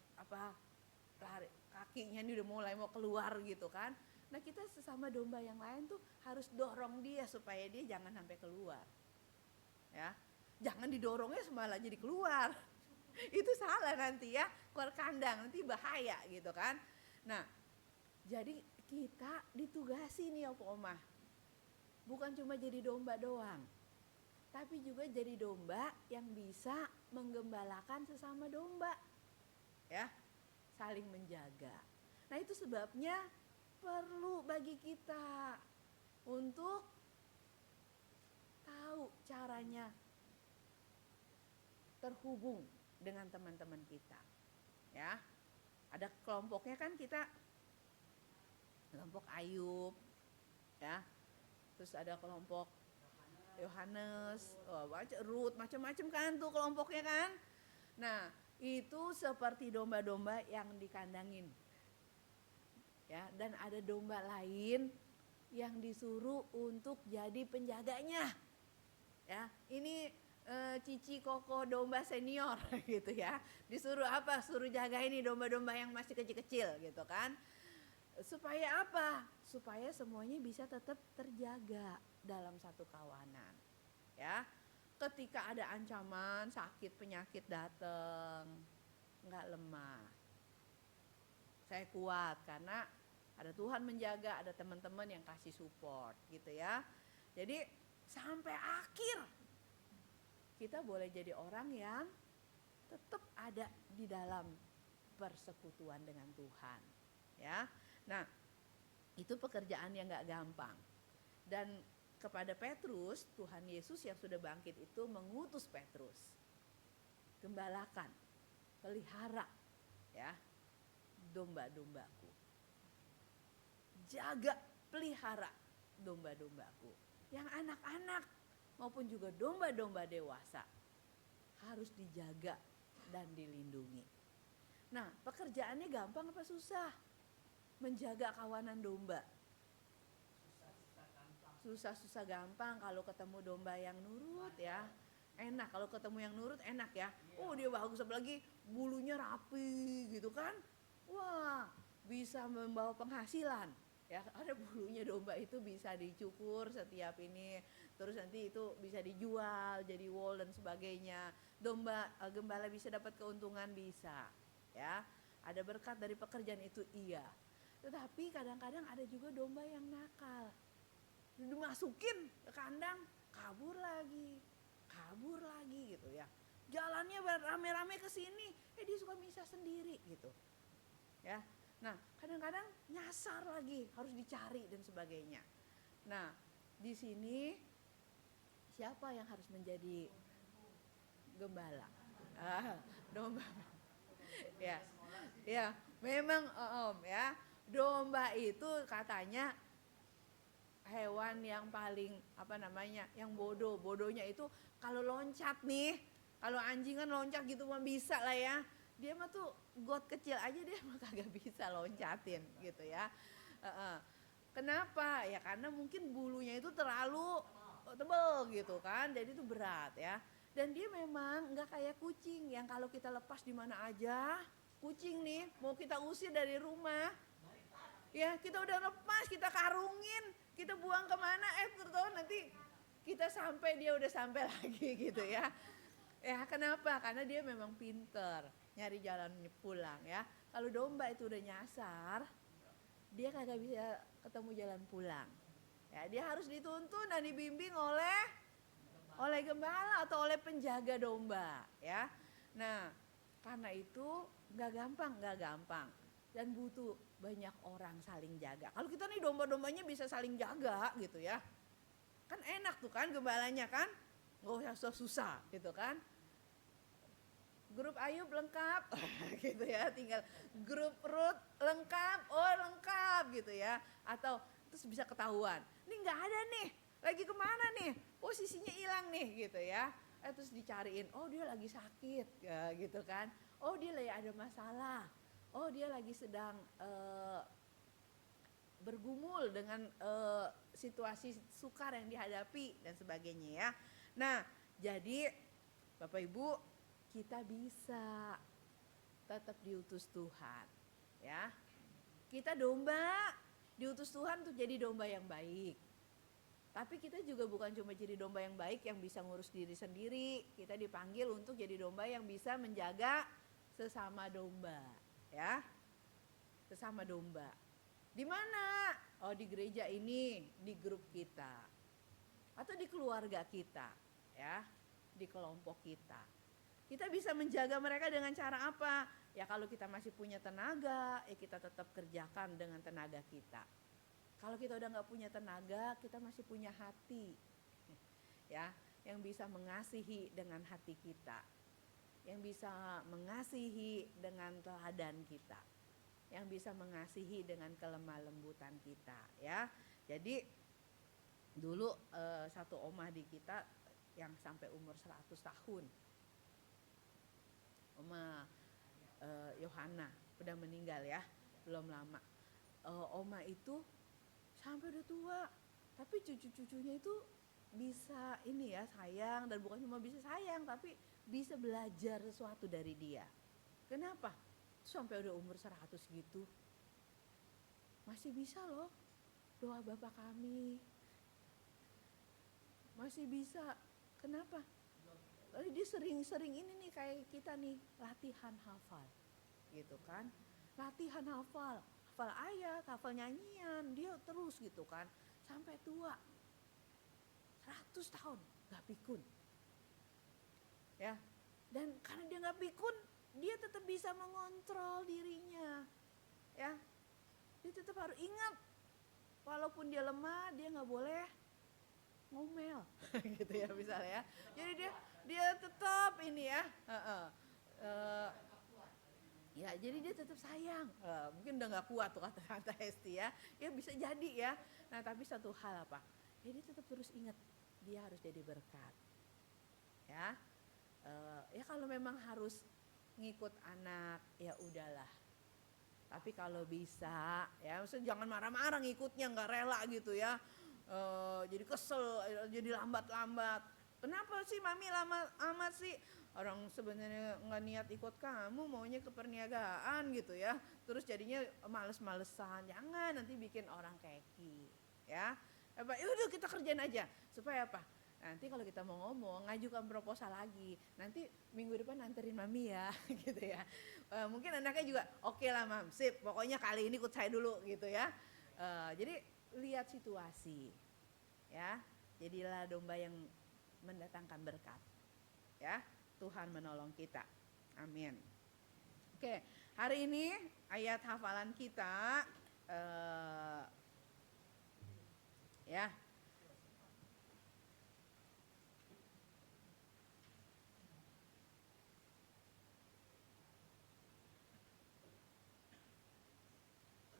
lari, kakinya nih udah mulai mau keluar gitu kan. Nah, kita sesama domba yang lain tuh harus dorong dia supaya dia jangan sampai keluar. Ya. Jangan didorongnya malah jadi keluar. Itu salah nanti ya, keluar kandang nanti bahaya gitu kan. Nah, jadi kita ditugasi nih Opa Oma. Bukan cuma jadi domba doang. Tapi juga jadi domba yang bisa menggembalakan sesama domba. Ya. Saling menjaga. Nah, itu sebabnya perlu bagi kita untuk tahu caranya terhubung dengan teman-teman kita. Ya. Ada kelompoknya kan kita, kelompok Ayub, ya. Terus ada kelompok Yohanes, Ruth, macam-macam kan tuh kelompoknya kan. Nah, itu seperti domba-domba yang dikandangin. Ya, dan ada domba lain yang disuruh untuk jadi penjaganya. Ya, ini Cici Koko domba senior gitu ya. Disuruh apa? Suruh jaga ini domba-domba yang masih kecil-kecil gitu kan. Supaya apa? Supaya semuanya bisa tetap terjaga dalam satu kawanan. Ya. Ketika ada ancaman, sakit, penyakit datang, enggak lemah. Saya kuat karena ada Tuhan menjaga, ada teman-teman yang kasih support gitu ya. Jadi sampai akhir kita boleh jadi orang yang tetap ada di dalam persekutuan dengan Tuhan. Ya, nah itu pekerjaan yang gak gampang. Dan kepada Petrus, Tuhan Yesus yang sudah bangkit itu mengutus Petrus. Gembalakan, pelihara ya domba-dombaku. Jaga, pelihara domba-dombaku. Yang anak-anak maupun juga domba-domba dewasa harus dijaga dan dilindungi. Nah, pekerjaannya gampang apa susah? Menjaga kawanan domba. Susah-susah gampang kalau ketemu domba yang nurut ya. Enak kalau ketemu yang nurut enak ya. Oh, dia bagus, apalagi bulunya rapi gitu kan. Wah, bisa membawa penghasilan. Ya, ada bulunya domba itu bisa dicukur setiap ini, terus nanti itu bisa dijual jadi wool dan sebagainya. Domba gembala bisa dapat keuntungan, bisa. Ya, ada berkat dari pekerjaan itu, iya. Tetapi kadang-kadang ada juga domba yang nakal. Dimasukin ke kandang, kabur lagi gitu ya. Jalannya rame-rame ke sini, dia suka misah sendiri gitu. Ya. Nah, kadang-kadang nyasar lagi, harus dicari dan sebagainya. Nah, di sini siapa yang harus menjadi gembala? Domba. Ya, ya, memang Om ya. Domba itu katanya hewan yang paling yang bodoh. Bodohnya itu kalau loncat nih, kalau anjing kan loncat gitu mah bisa lah ya. Dia mah tuh got kecil aja dia mah kagak bisa loncatin gitu ya. Kenapa? Ya karena mungkin bulunya itu terlalu tebal gitu kan, jadi itu berat ya. Dan dia memang nggak kayak kucing yang kalau kita lepas di mana aja, kucing nih mau kita usir dari rumah, ya kita udah lepas, kita karungin, kita buang kemana, tahu nanti kita sampai dia udah sampai lagi gitu ya. Ya kenapa? Karena dia memang pinter nyari jalan pulang ya. Kalau domba itu udah nyasar, dia kagak bisa ketemu jalan pulang. Ya dia harus dituntun dan dibimbing oleh gembala atau oleh penjaga domba ya. Nah karena itu nggak gampang dan butuh banyak orang saling jaga. Kalau kita nih domba-dombanya bisa saling jaga gitu ya, kan enak tuh kan gembalanya kan, nggak usah susah gitu kan. Grup Ayub lengkap gitu ya, tinggal grup Ruth lengkap gitu ya, atau terus bisa ketahuan ini nggak ada nih, lagi kemana nih, posisinya hilang nih gitu ya. Terus dicariin, oh dia lagi sakit ya, gitu kan, oh dia lagi ada masalah, oh dia lagi sedang bergumul dengan situasi sukar yang dihadapi dan sebagainya ya. Nah jadi Bapak Ibu, kita bisa tetap diutus Tuhan ya. Kita domba diutus Tuhan untuk jadi domba yang baik. Tapi kita juga bukan cuma jadi domba yang baik yang bisa ngurus diri sendiri. Kita dipanggil untuk jadi domba yang bisa menjaga sesama domba ya. Sesama domba. Di mana? Oh di gereja ini, di grup kita. Atau di keluarga kita ya, di kelompok kita. Kita bisa menjaga mereka dengan cara apa? Ya kalau kita masih punya tenaga, ya kita tetap kerjakan dengan tenaga kita. Kalau kita udah gak punya tenaga, kita masih punya hati. Ya, yang bisa mengasihi dengan hati kita. Yang bisa mengasihi dengan teladan kita. Yang bisa mengasihi dengan kelemah lembutan kita. Ya, jadi dulu satu omah di kita yang sampai umur 100 tahun. Oma Yohana udah meninggal ya, belum lama. Oma itu sampai udah tua, tapi cucu-cucunya itu bisa ini ya sayang, dan bukan cuma bisa sayang, tapi bisa belajar sesuatu dari dia. Kenapa? Sampai udah umur 100 gitu, masih bisa loh doa Bapa kami, masih bisa. Kenapa? Dia sering-sering ini nih kayak kita nih latihan hafal gitu kan, latihan hafal ayat, hafal nyanyian, dia terus gitu kan sampai tua 100 tahun gak pikun ya. Dan karena dia gak pikun, dia tetap bisa mengontrol dirinya ya. Dia tetap harus ingat walaupun dia lemah, dia gak boleh ngomel gitu ya misalnya ya. Jadi dia tetap ini ya, ya jadi dia tetap sayang. Mungkin udah nggak kuat tuh kata Hesti ya, ya bisa jadi ya. Nah tapi satu hal apa? Ya dia tetap terus ingat dia harus jadi berkat. Ya, ya kalau memang harus ngikut anak ya udahlah. Tapi kalau bisa ya, maksudnya jangan marah-marah ngikutnya, nggak rela gitu ya. Jadi kesel, jadi lambat-lambat. Kenapa sih mami lama amat sih? Orang sebenarnya nggak niat ikut kamu, maunya ke perniagaan gitu ya. Terus jadinya males-malesan. Jangan, nanti bikin orang keki ya. Yaudah kita kerjain aja. Supaya apa? Nanti kalau kita mau ngomong, ngajukan proposal lagi. Nanti minggu depan anterin mami ya gitu ya. Mungkin anaknya juga oke lah mam, sip. Pokoknya kali ini ikut saya dulu gitu ya. Jadi lihat situasi ya. Jadilah domba yang mendatangkan berkat ya. Tuhan menolong kita, amin. Oke, Hari ini ayat hafalan kita ya.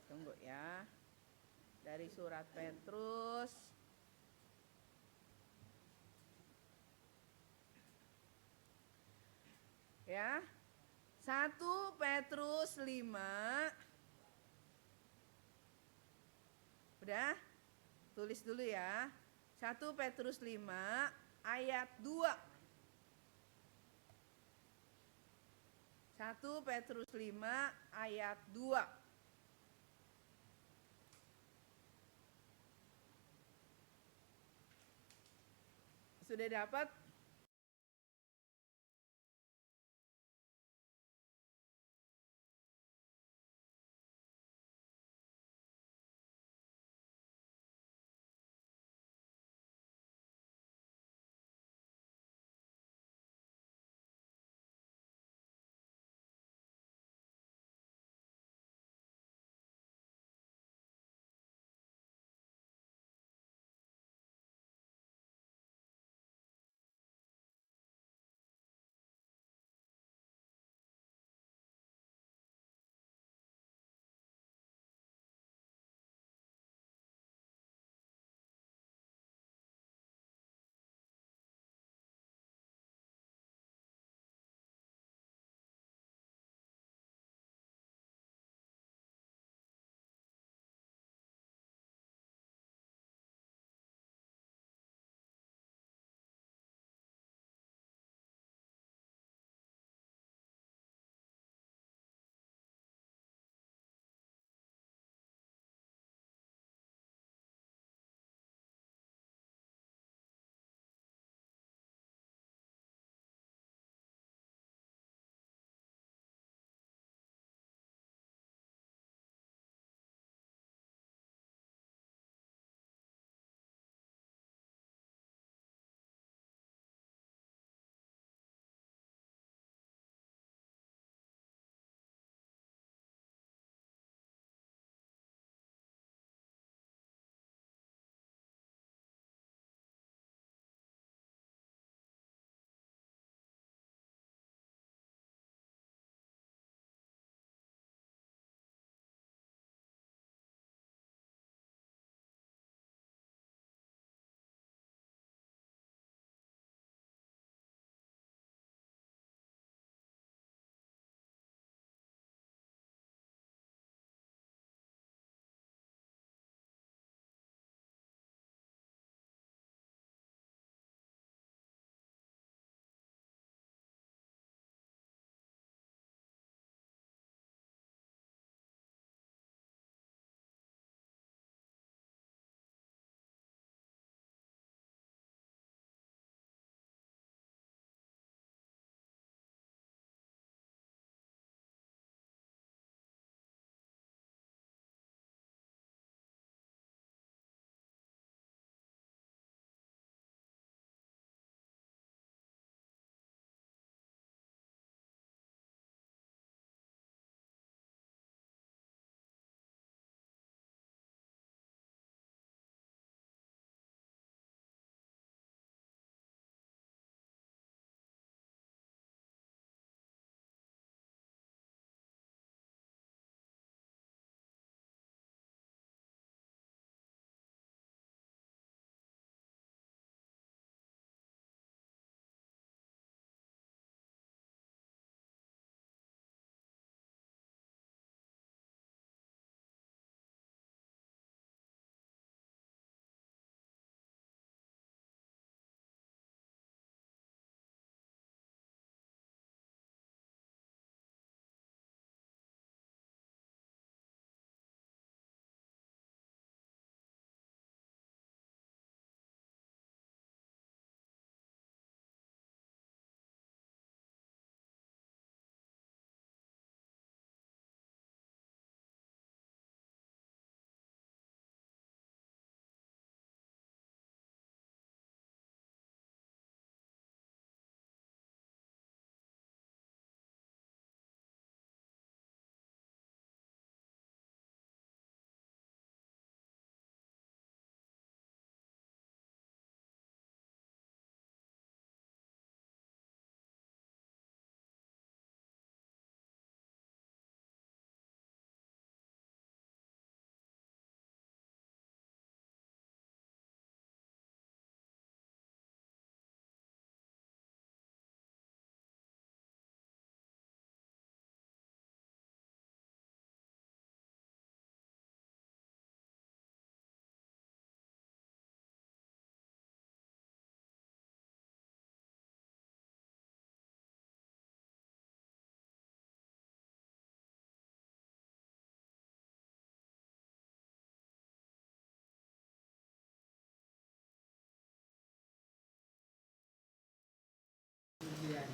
Tunggu ya. Dari surat Petrus ya. 1 Petrus 5. Udah? Tulis dulu ya. 1 Petrus 5 ayat 2. 1 Petrus 5 ayat 2. Sudah dapat?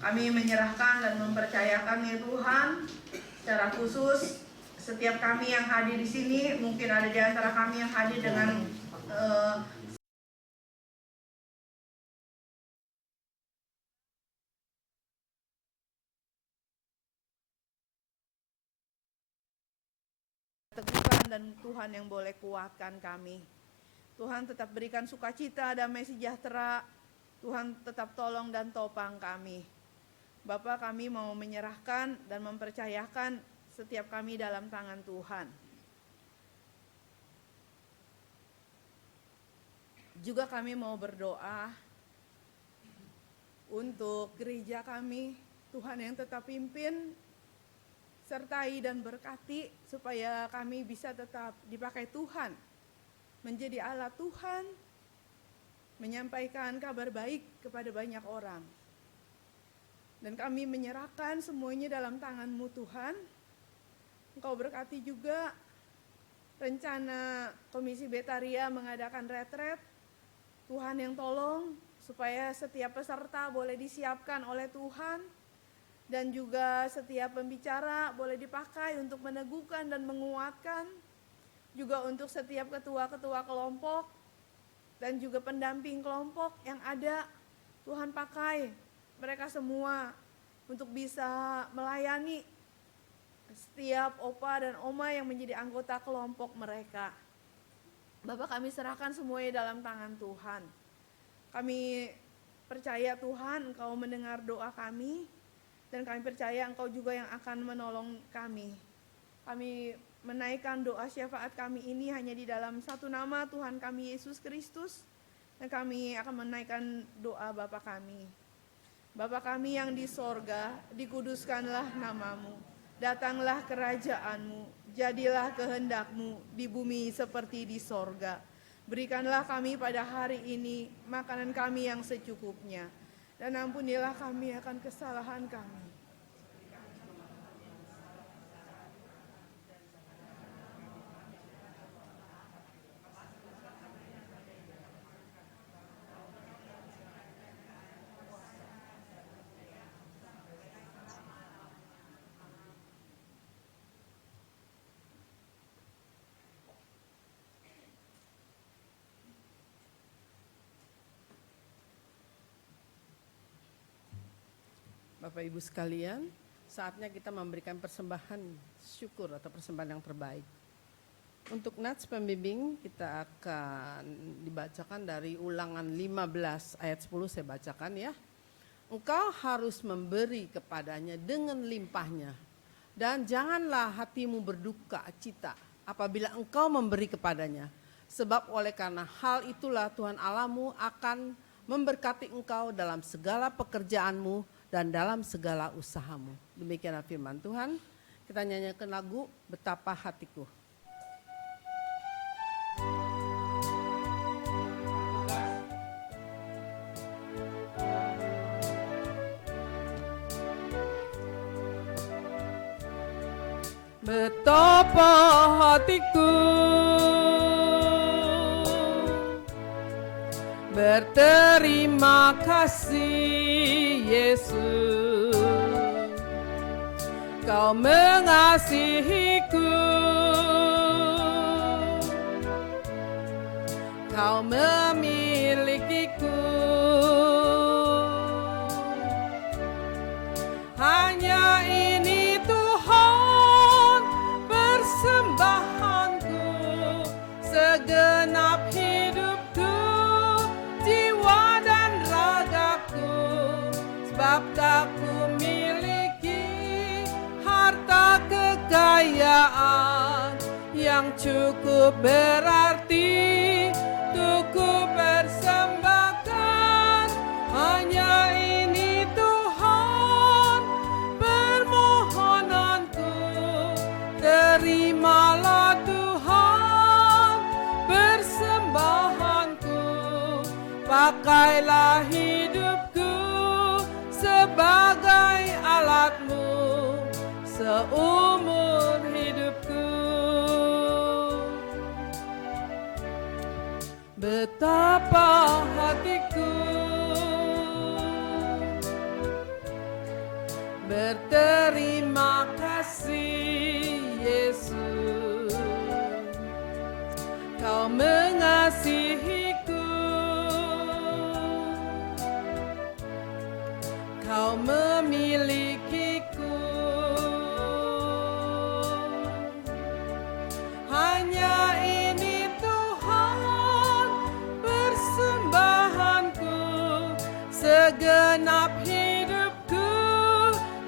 Kami menyerahkan dan mempercayakan ya Tuhan, secara khusus setiap kami yang hadir di sini, mungkin ada di antara kami yang hadir dengan teguhan, dan Tuhan yang boleh kuatkan kami. Tuhan tetap berikan sukacita, damai sejahtera. Tuhan tetap tolong dan topang kami. Bapa, kami mau menyerahkan dan mempercayakan setiap kami dalam tangan Tuhan. Juga kami mau berdoa untuk gereja kami, Tuhan yang tetap pimpin, sertai dan berkati supaya kami bisa tetap dipakai Tuhan, menjadi alat Tuhan, menyampaikan kabar baik kepada banyak orang. Dan kami menyerahkan semuanya dalam tangan-Mu Tuhan. Engkau berkati juga rencana Komisi Betaria mengadakan retret. Tuhan yang tolong supaya setiap peserta boleh disiapkan oleh Tuhan. Dan juga setiap pembicara boleh dipakai untuk meneguhkan dan menguatkan. Juga untuk setiap ketua-ketua kelompok dan juga pendamping kelompok yang ada, Tuhan pakai mereka semua untuk bisa melayani setiap opa dan oma yang menjadi anggota kelompok mereka. Bapak, kami serahkan semuanya dalam tangan Tuhan. Kami percaya Tuhan Engkau mendengar doa kami, dan kami percaya Engkau juga yang akan menolong kami. Kami menaikkan doa syafaat kami ini hanya di dalam satu nama, Tuhan kami Yesus Kristus, dan kami akan menaikkan doa Bapa kami. Bapa kami yang di sorga, dikuduskanlah namamu, datanglah kerajaanmu, jadilah kehendak-Mu di bumi seperti di sorga. Berikanlah kami pada hari ini makanan kami yang secukupnya, dan ampunilah kami akan kesalahan kami. Bapak Ibu sekalian, saatnya kita memberikan persembahan syukur atau persembahan yang terbaik. Untuk nats pembimbing kita akan dibacakan dari Ulangan 15 ayat 10, saya bacakan ya. Engkau harus memberi kepadanya dengan limpahnya, dan janganlah hatimu berduka cita apabila engkau memberi kepadanya. Sebab oleh karena hal itulah Tuhan Allahmu akan memberkati engkau dalam segala pekerjaanmu dan dalam segala usahamu. Demikianlah firman Tuhan. Kita nyanyikan lagu Betapa Hatiku. Betapa hatiku berterima kasih Yesus, Kau mengasihiku, Kau memilikiku. Hanya ini Tuhan persembahanku, segenap hidupku, jiwa dan ragaku. Sebab tak kumiliki harta kekayaan yang cukup berarti untuk ku persembahkan. Hanya ini Tuhan permohonanku, terimalah Tuhan persembahanku. Pakailah hidupku sebagai alat-Mu seumur hidupku. Betapa hatiku Kau memilikiku. Hanya ini Tuhan persembahanku, segenap hidupku,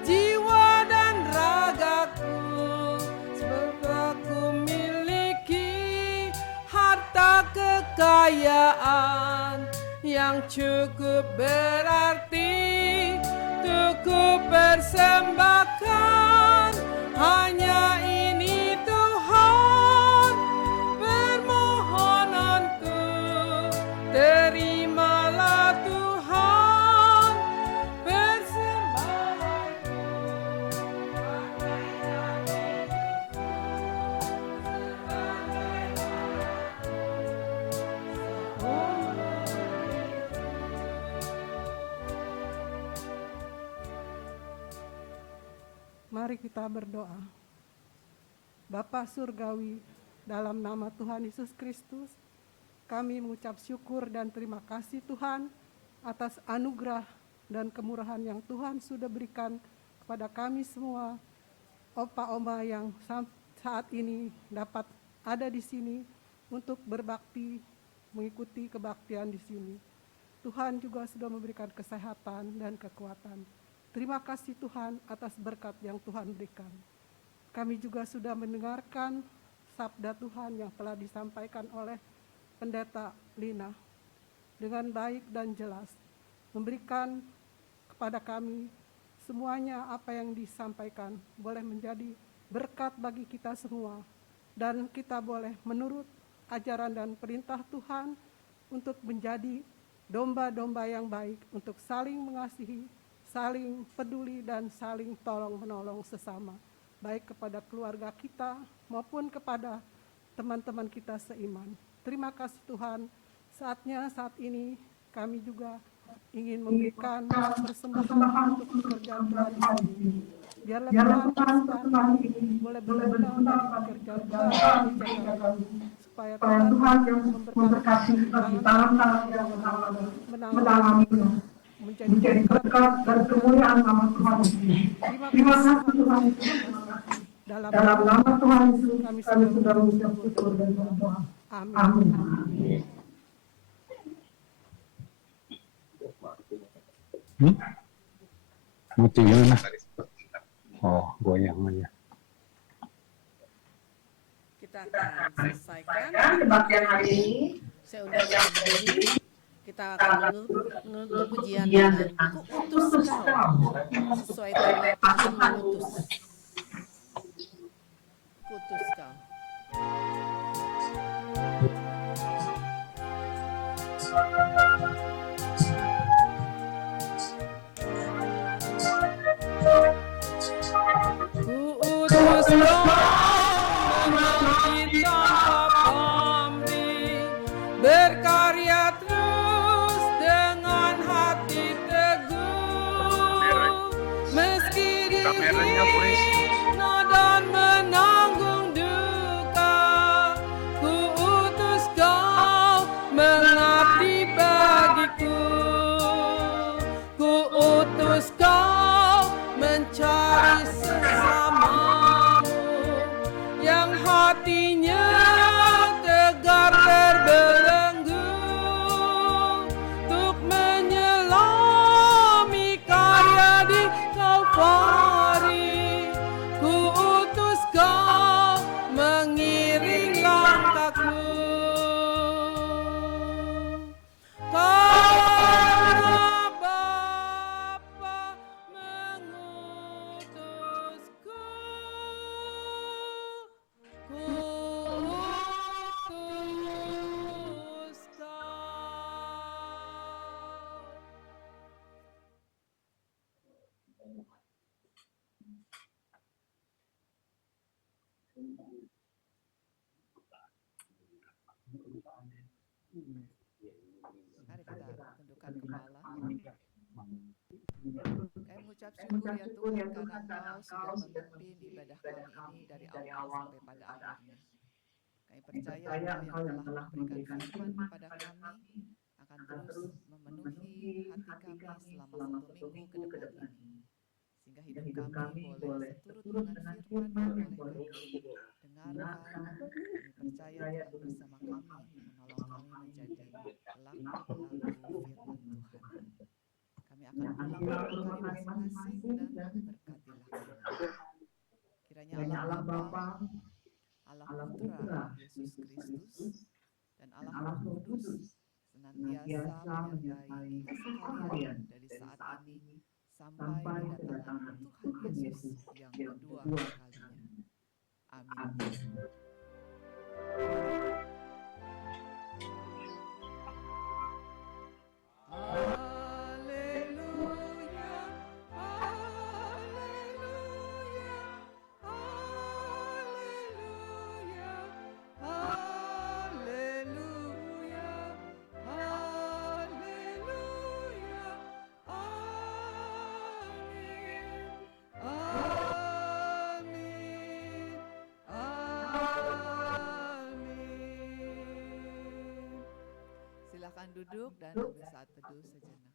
jiwa dan ragaku. Sebab aku miliki harta kekayaan yang cukup berarti untuk ku persembahkan. Hanya ini Tuhan permohonanku, terimalah Tuhan persembahanku. Mari kita berdoa. Bapa Surgawi, dalam nama Tuhan Yesus Kristus, kami mengucap syukur dan terima kasih Tuhan atas anugerah dan kemurahan yang Tuhan sudah berikan kepada kami semua, opa oma yang saat ini dapat ada di sini untuk berbakti, mengikuti kebaktian di sini. Tuhan juga sudah memberikan kesehatan dan kekuatan. Terima kasih Tuhan atas berkat yang Tuhan berikan. Kami juga sudah mendengarkan sabda Tuhan yang telah disampaikan oleh Pendeta Lina dengan baik dan jelas, memberikan kepada kami semuanya apa yang disampaikan boleh menjadi berkat bagi kita semua, dan kita boleh menurut ajaran dan perintah Tuhan untuk menjadi domba-domba yang baik, untuk saling mengasihi, saling peduli, dan saling tolong-menolong sesama, baik kepada keluarga kita maupun kepada teman-teman kita seiman. Terima kasih Tuhan. Saatnya saat ini kami juga ingin memberikan persembahan untuk pekerjaan Tuhan di sini. Biarlah Tuhan persembahan ini boleh berguna bagi pekerjaan Tuhan di gereja kami, supaya Tuhan yang memberkati bagi tangan-tangan yang menanganinya, menjadi berkat dan kemuliaan nama Tuhan Yesus. Terima kasih Tuhan Yesus. Dalam nama Tuhan Yesus kami sudah mengucap syukur dan berdoa. Amin. Mati gimana? Oh, goyang aja. Kita akan selesaikan kebaktian hari ini. Saya undang kita berdiri. Kita akan menutup pujian dengan Kuutus Kau, sesuai tema Tuhan mengutus. Kuutus Kau. Kuutus Kau menaiki tanpa pamrih, berkarya terus dengan hati teguh, meski dihina dan menanggung duka. Kuutus Kau mengabdi bagiku, kuutus Kau mencari sesamamu yang hatinya tegar terbelenggu, untuk menyelami karya di Kalvari. Kuutus Kau mengiring langkahku, karena Bapa mengutusku. Kuutus Kau. Mari kita tundukkan kepala. Kami mengucap syukur ya Tuhan, karena Engkau sudah memimpin ibadah kami ini dari awal sampai pada akhirnya. Kami percaya Engkau yang telah memberikan firman kepada kami akan terus memenuhi hati kami selama 1 minggu ke depan ini. Sehingga hidup kami boleh seturut dengan firman yang boleh kami dengarkan. Kami percaya Tuhan bersama kami, menolong kami menjadi pelaku-pelaku firman Tuhan. Kami akan pulang ke rumah kami masing-masing dan berkatilah kami. Kiranya Allah Bapa, Allah Putra Yesus Kristus, dan Allah Roh Kudus senantiasa menyertai kita sekalian dari saat ini sampai kedatangan Tuhan Yesus yang kedua kalinya. Amin. Haleluya, haleluya, haleluya, haleluya, haleluya, amin, amin, amin. Silakan duduk dan ambil saat teduh sejenak.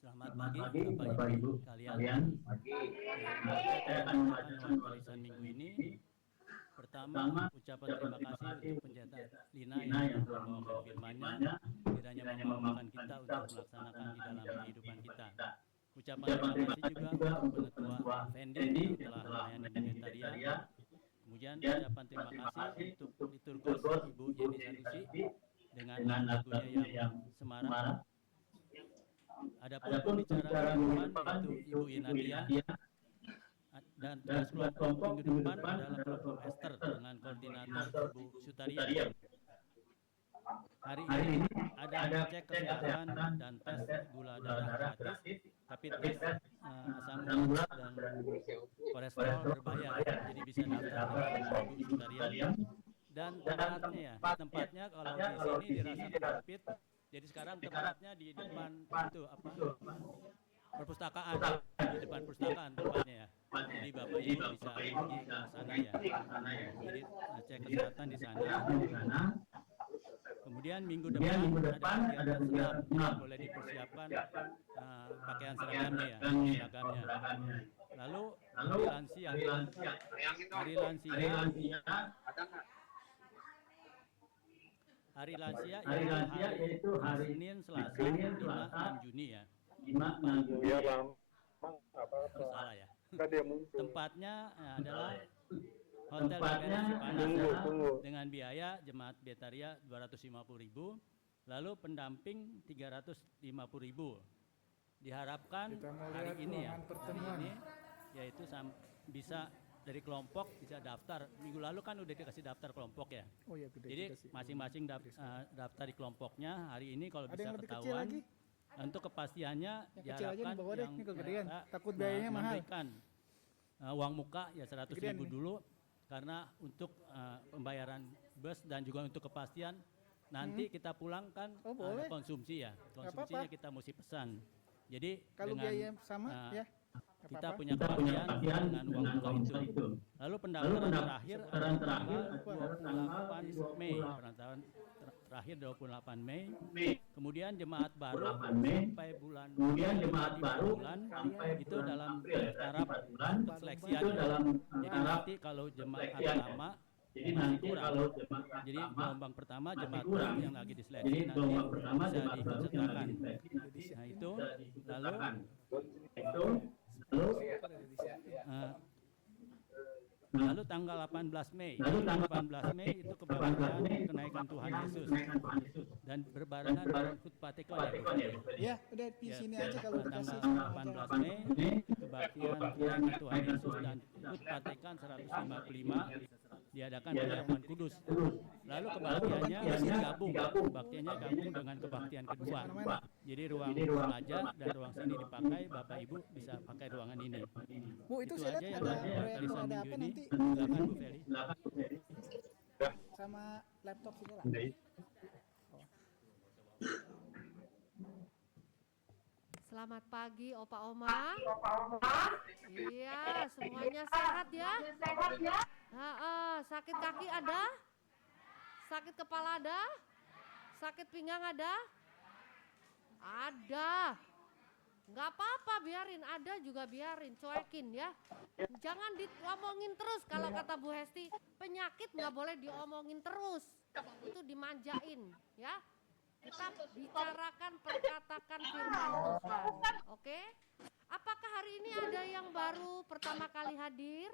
Selamat pagi Bapak Ibu kalian. Saya akan membacakan tulisan minggu ini. Pertama, ucapan terima kasih untuk pendeta Lina yang telah membawakan firman-Nya, kiranya memampukan kita untuk melaksanakan di dalam kehidupan kita. Ucapan terima kasih juga untuk Penetua Fendi yang telah melayani di Getaria. Kemudian ucapan terima kasih untuk liturgus Ibu Yeni Sanusi dengan lagunya yang semarak. Adapun pembicara Tuhan yaitu Ibu Inadia dan tugas kelompok minggu depan adalah kelompok Esther dengan koordinator Ibu Sutaria. Hari ini ada cek kesehatan dan tes gula darah gratis, tapi tes asam urat dan kolesterol berbayar, jadi bisa daftar dengan Ibu Sutaria. Dan tempatnya kalau di sini dirasa sempit. Jadi sekarang tempatnya di depan itu perpustakaan, di depan perpustakaan tempatnya ya. Jadi Bapak Ibu bisa pergi ke sana ya. Jadi cek kesehatan di sana. Kemudian minggu depan ada kegiatan senam yang boleh dipersiapkan pakaian seragamnya ya, seragamnya. Lalu hari lansia yaitu hari Senin, Selasa, 5, 6 Juni ya. 5, 6 Juni. Iya Bang. Salah ya. Tempatnya adalah Hotel Cipanas dengan biaya jemaat Betaria 250.000, lalu pendamping 350.000. Diharapkan hari ini ya, hari ini yaitu bisa dari kelompok bisa daftar. Minggu lalu kan udah dikasih daftar kelompok ya. Oh iya, jadi masing-masing daftar di kelompoknya. Hari ini kalau bisa ketahuan. Untuk kepastiannya diharapkan yang takut biayanya mahal. memberikan uang muka ya 100.000 dulu karena untuk pembayaran bus dan juga untuk kepastian nanti kita pulangkan konsumsi ya. Konsumsinya kita mesti pesan. Jadi kalau dengan biaya sama ya. Kita punya kepastian dengan uang muka itu. Lalu pendaftaran terakhir tanggal 28 Mei. Pendaftaran terakhir 28 Mei. Kemudian jemaat baru sampai bulan itu dalam taraf seleksian. Jadi nanti kalau jemaat lama masih kurang. Jadi gelombang pertama jemaat baru yang lagi diseleksi nanti bisa diikutsertakan. Nah itu lalu tanggal 18 Mei itu kebangkitan kenaikan Tuhan Yesus dan berbarengan dengan Hut Pateko ya udah di sini aja kalau dikasih tanggal 18 Mei kebaktian kenaikan Tuhan Yesus dan Hut Patekan 155 diadakan oleh Roh Kudus. Lalu kebaktiannya masih gabung dengan kebaktian kedua. Jadi ruang pelajar dan ruang sini dipakai, Bapak Ibu bisa pakai ruangan ini. Bu, itu Itu saya aja lihat yang ada proyektor, kalisan ada minggu apa ini. nanti Silakan Bu Feli. sama laptop sini lah. Selamat pagi Opa Oma. Iya, semuanya sehat ya? Sakit kaki ada? Sakit kepala ada? Sakit pinggang ada? Ada. Nggak apa-apa, biarin. Ada juga biarin, cuekin ya. Jangan diomongin terus. Kalau kata Bu Hesti, penyakit nggak boleh diomongin terus. Itu dimanjain ya. Kita bicarakan, perkatakan firman Tuhan. Oke? Apakah hari ini ada yang baru pertama kali hadir?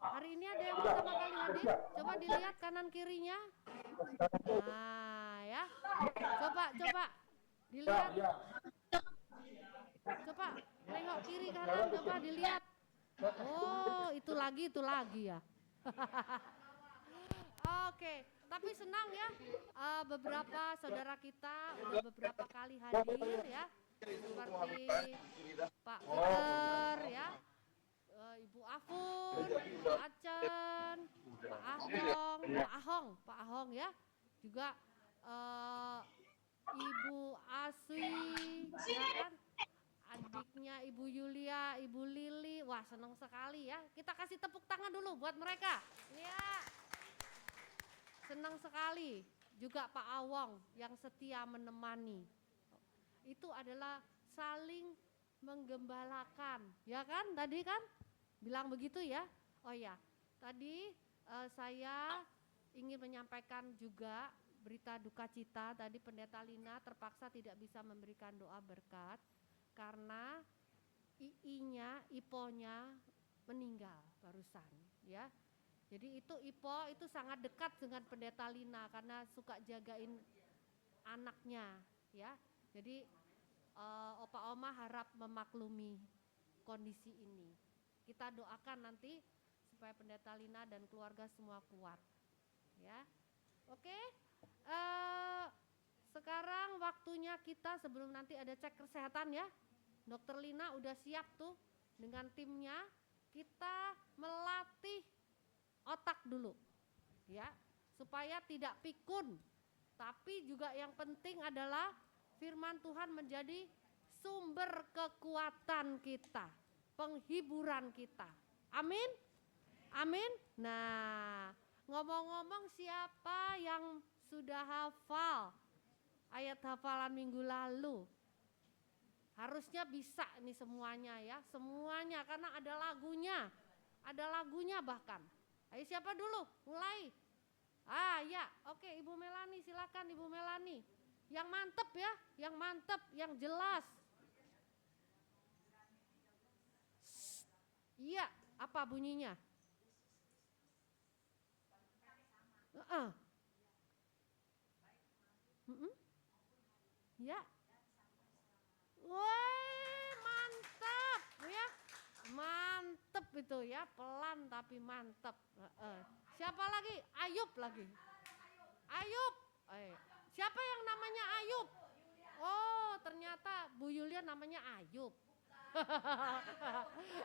Hari ini ada yang pertama kali hadir? Coba dilihat kanan kirinya. Nah, ya. Coba dilihat. Coba nengok kiri kanan, coba dilihat. Oh, itu lagi ya. Oke, tapi senang ya, beberapa saudara kita udah beberapa kali hadir ya, seperti Pak Peter ya, Ibu Afun, Pak Acen, Pak Ahong ya, juga Ibu Aswi, ya kan, adiknya Ibu Yulia, Ibu Lili, wah senang sekali ya, kita kasih tepuk tangan dulu buat mereka, ya. Senang sekali juga Pak Awong yang setia menemani. Itu adalah saling menggembalakan, ya kan? Tadi kan bilang begitu ya. Oh ya, tadi saya ingin menyampaikan juga berita duka cita. Tadi Pendeta Lina terpaksa tidak bisa memberikan doa berkat karena Iponya meninggal barusan, ya. Jadi itu Ipo itu sangat dekat dengan Pendeta Lina karena suka jagain anaknya ya. Jadi Opa Oma harap memaklumi kondisi ini. Kita doakan nanti supaya Pendeta Lina dan keluarga semua kuat ya. Oke, sekarang waktunya kita sebelum nanti ada cek kesehatan ya. Dokter Lina udah siap tuh dengan timnya. Kita melatih otak dulu ya, supaya tidak pikun, tapi juga yang penting adalah firman Tuhan menjadi sumber kekuatan kita, penghiburan kita. Amin, amin. Nah, ngomong-ngomong, siapa yang sudah hafal ayat hafalan minggu lalu? Harusnya bisa nih semuanya ya, semuanya, karena ada lagunya bahkan. Ayo siapa dulu? Mulai. Ya, oke, Ibu Melani, silakan Ibu Melani. Yang mantep, yang jelas. Iya, apa bunyinya? Ya. Woi, mantap ya. Mantep itu ya, pelan tapi mantep. Siapa lagi? Ayub lagi. Ayub. Siapa yang namanya Ayub? Oh, ternyata Bu Yulia namanya Ayub.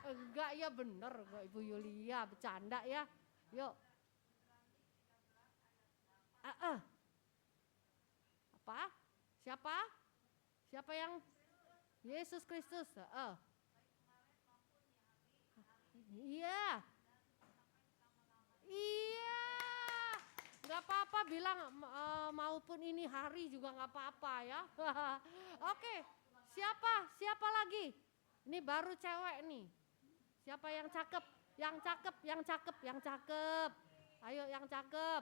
Enggak ya, bener kok Ibu Yulia, bercanda ya. Yuk. Apa? Siapa? Siapa yang Yesus Kristus? Iya. Nggak apa-apa bilang maupun ini hari juga nggak apa-apa ya. Oke, siapa lagi? Ini baru cewek nih. Siapa yang cakep? Yang cakep. Ayo yang cakep.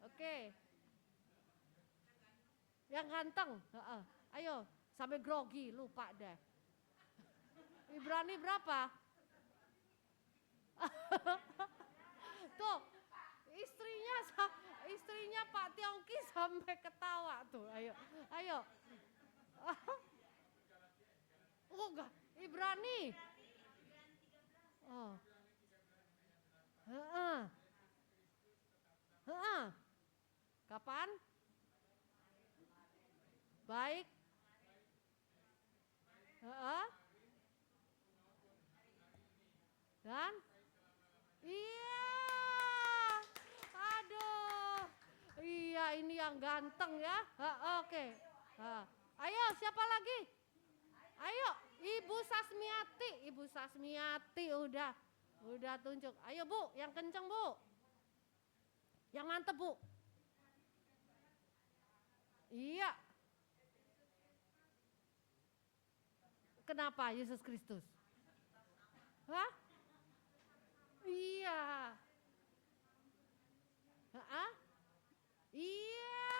Oke. Yang ganteng. Ayo, sampai grogi, lupa deh. Ibrani berapa? Tuh, istrinya Pak Tiongki sampai ketawa tuh. Ayo. Oh enggak, Ibrani Heeh. Heeh. Kapan? Baik. Heeh. Dan iya. Aduh. Iya, ini yang ganteng ya. Oke. Ayo, siapa lagi? Ayo, Ibu Sasmiati. Ibu Sasmiati udah tunjuk. Ayo Bu, yang kenceng Bu. Yang mantep Bu. Iya. Kenapa Yesus Kristus? Hah? Iya. Hah? Iya.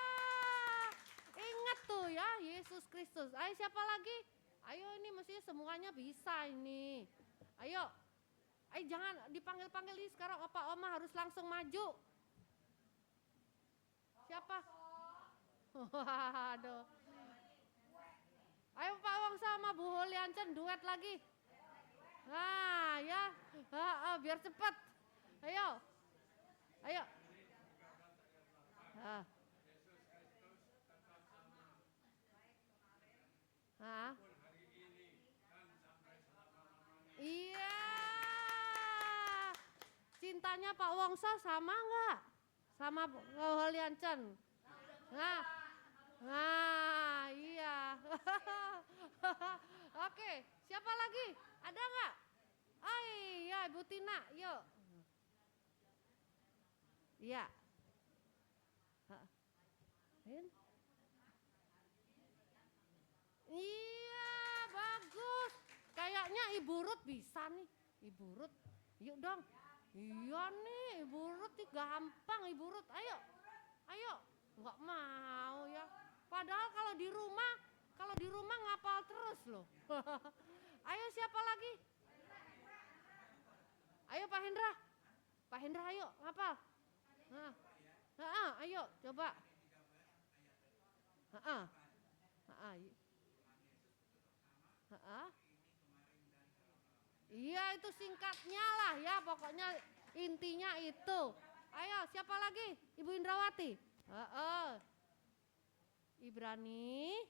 Ingat tuh ya, Yesus Kristus. Ayo siapa lagi? Ayo ini mestinya semuanya bisa ini. Ayo. Ayo jangan dipanggil-panggil ini sekarang Opa Oma harus langsung maju. Siapa? Waduh. Ayo Pak Wong sama Bu Holiancen duet lagi. Nah ya, biar cepet. Ayo. Ayo. Iya. Cintanya Pak Wongso sama enggak? Sama Bu Holiancen. Nah, iya. Oke, siapa lagi? Ada enggak? Oh iya, Ibu Tina, yuk. Iya. Iya, bagus. Kayaknya Ibu Ruth bisa nih. Ibu Ruth, yuk dong. Iya nih, Ibu Ruth nih gampang Ibu Ruth. Ayo, ayo. Enggak mau ya. Padahal kalau di rumah ngapal terus loh. Ayo siapa lagi? Ayo Pak Hendra. Pak Hendra ayo ngapal. Ayo coba. Iya itu singkatnya lah ya, pokoknya intinya itu. Ayo siapa lagi? Ibu Indrawati. Ibrani.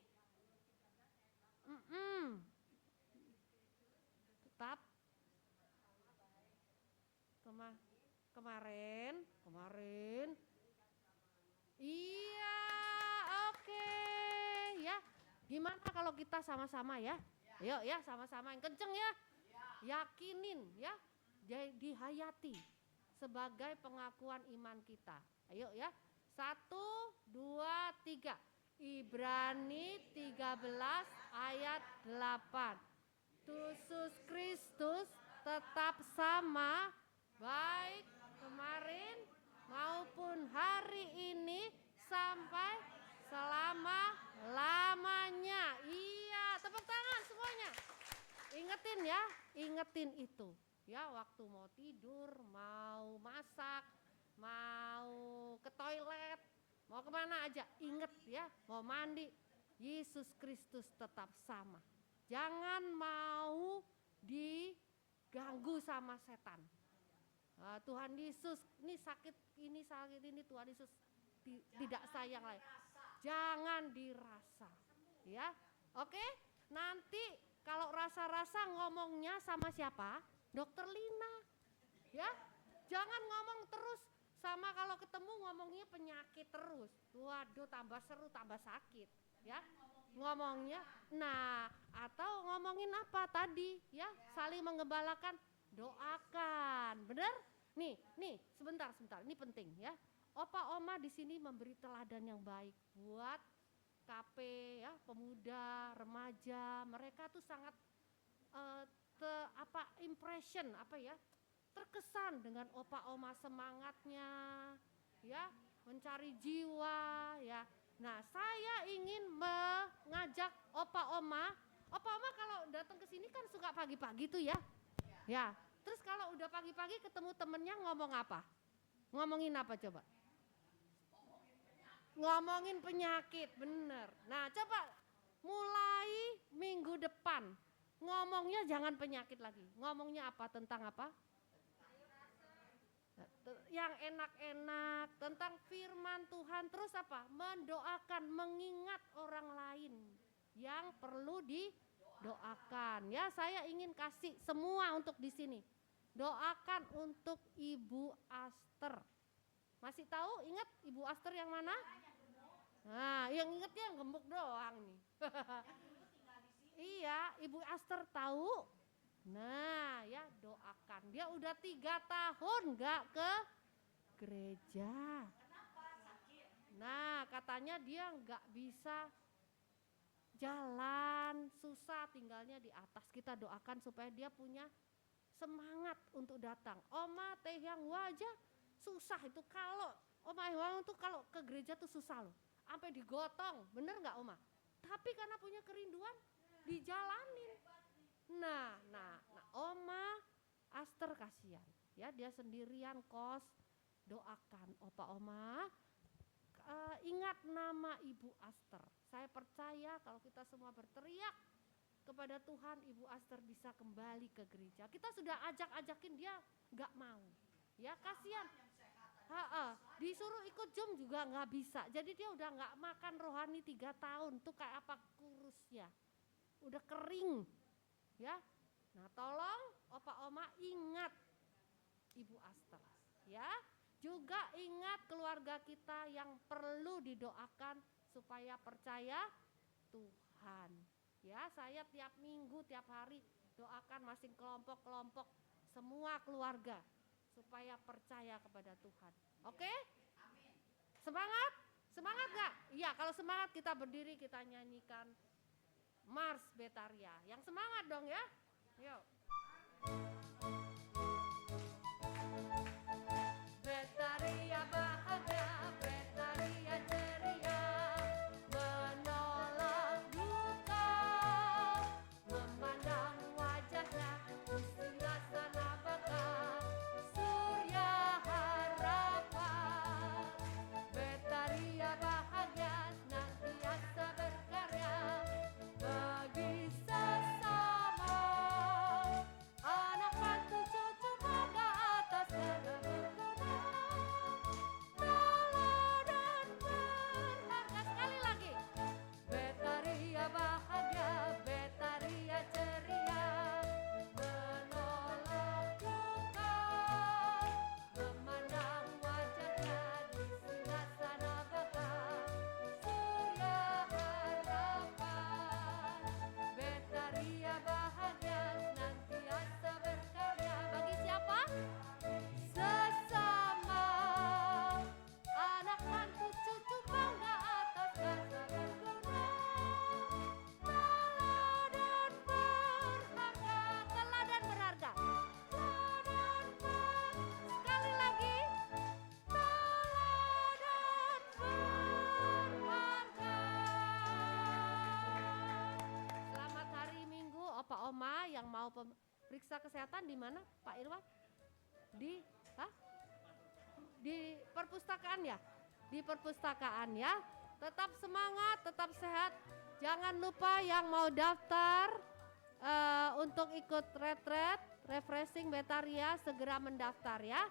Tetap. Kemarin. Iya, oke. Ya, gimana kalau kita sama-sama ya? Yuk ya, sama-sama yang kenceng ya. Yakinin ya, dihayati sebagai pengakuan iman kita. Ayo ya, 1, 2, 3. Ibrani 13 ayat 8. Yesus Kristus tetap sama baik kemarin maupun hari ini sampai selama-lamanya. Iya, tepuk tangan semuanya. Ingetin ya, ingetin itu. Ya, waktu mau tidur, mau masak, mau ke toilet, mau kemana aja, inget ya, mau mandi, Yesus Kristus tetap sama. Jangan mau diganggu sama setan. Tuhan Yesus, ini sakit ini Tuhan Yesus tidak sayang lagi. Jangan dirasa, ya. Oke, nanti kalau rasa-rasa ngomongnya sama siapa? Dokter Lina, ya. Jangan ngomong terus sama kalau ketemu ngomongnya penyakit terus. Waduh, tambah seru, tambah sakit, ya. Ngomongnya, nah atau ngomongin apa tadi, ya? Saling menggembalakan, doakan, bener? Nih, sebentar, ini penting ya. Opa Oma di sini memberi teladan yang baik buat KP ya, pemuda, remaja, mereka tuh sangat impression apa ya, terkesan dengan Opa Oma semangatnya, ya, mencari jiwa, ya. Nah, saya ingin mengajak Opa Oma kalau datang ke sini kan suka pagi-pagi tuh ya, ya. Terus kalau udah pagi-pagi ketemu temennya ngomong apa? Ngomongin apa coba? Ngomongin penyakit, bener. Nah coba mulai minggu depan ngomongnya jangan penyakit lagi. Ngomongnya apa? Tentang apa? yang enak-enak tentang firman Tuhan, terus apa? Mendoakan, mengingat orang lain yang perlu didoakan. Ya, saya ingin kasih semua untuk di sini. Doakan untuk Ibu Aster. Masih tahu? Ingat Ibu Aster yang mana? Nah, yang ingetnya yang gemuk doang nih. Iya, Ibu Aster tahu. Nah, ya doakan. Dia udah 3 tahun gak ke gereja. Nah, katanya dia gak bisa jalan, susah tinggalnya di atas. Kita doakan supaya dia punya semangat untuk datang. Oma Teh yang wajah susah itu, kalau Oma Yang tuh kalau ke gereja tuh susah loh. Sampai digotong, bener gak Oma? Tapi karena punya kerinduan, dijalanin. Nah, Oma Aster kasihan, ya dia sendirian kos. Doakan Opa Oma, ingat nama Ibu Aster. Saya percaya kalau kita semua berteriak kepada Tuhan, Ibu Aster bisa kembali ke gereja. Kita sudah ajakin dia, nggak mau, ya kasihan. Disuruh ikut Zoom juga nggak bisa. Jadi dia udah nggak makan rohani 3 tahun, tuh kayak apa kurusnya, udah kering. Ya, nah tolong Opa Oma ingat Ibu Aster, ya. Juga ingat keluarga kita yang perlu didoakan supaya percaya Tuhan. Ya, saya tiap minggu, tiap hari doakan masing kelompok-kelompok semua keluarga supaya percaya kepada Tuhan. Oke? Semangat? Semangat gak? Iya, kalau semangat kita berdiri, kita nyanyikan Mars Betaria. Yang semangat dong ya. Yuk. Betaria bahagia, Betaria ceria, menolak duka, memandang wajahnya usia sana baka, surya harapan. Betaria bahagia, senantiasa berkarya bagi sesama, anak mantu cucu bangga atas segala berguna, teladan berharga. Sekali lagi, Betaria bahagia, Betaria ceria, menolak duka, memandang wajahnya di singgasana baka, surya harapan. Betaria bahagia, senantiasa berkarya bagi siapa? Sesama, anak mantu cucu bangga atas jasa berguna, teladan berharga, teladan berharga, teladan sekali lagi, teladan berharga. Selamat hari Minggu, Opa Oma yang mau periksa kesehatan di mana, Pak Irwan? Di perpustakaan ya? Di perpustakaan ya. Tetap semangat, tetap sehat. Jangan lupa yang mau daftar untuk ikut retret, refreshing Betaria segera mendaftar ya.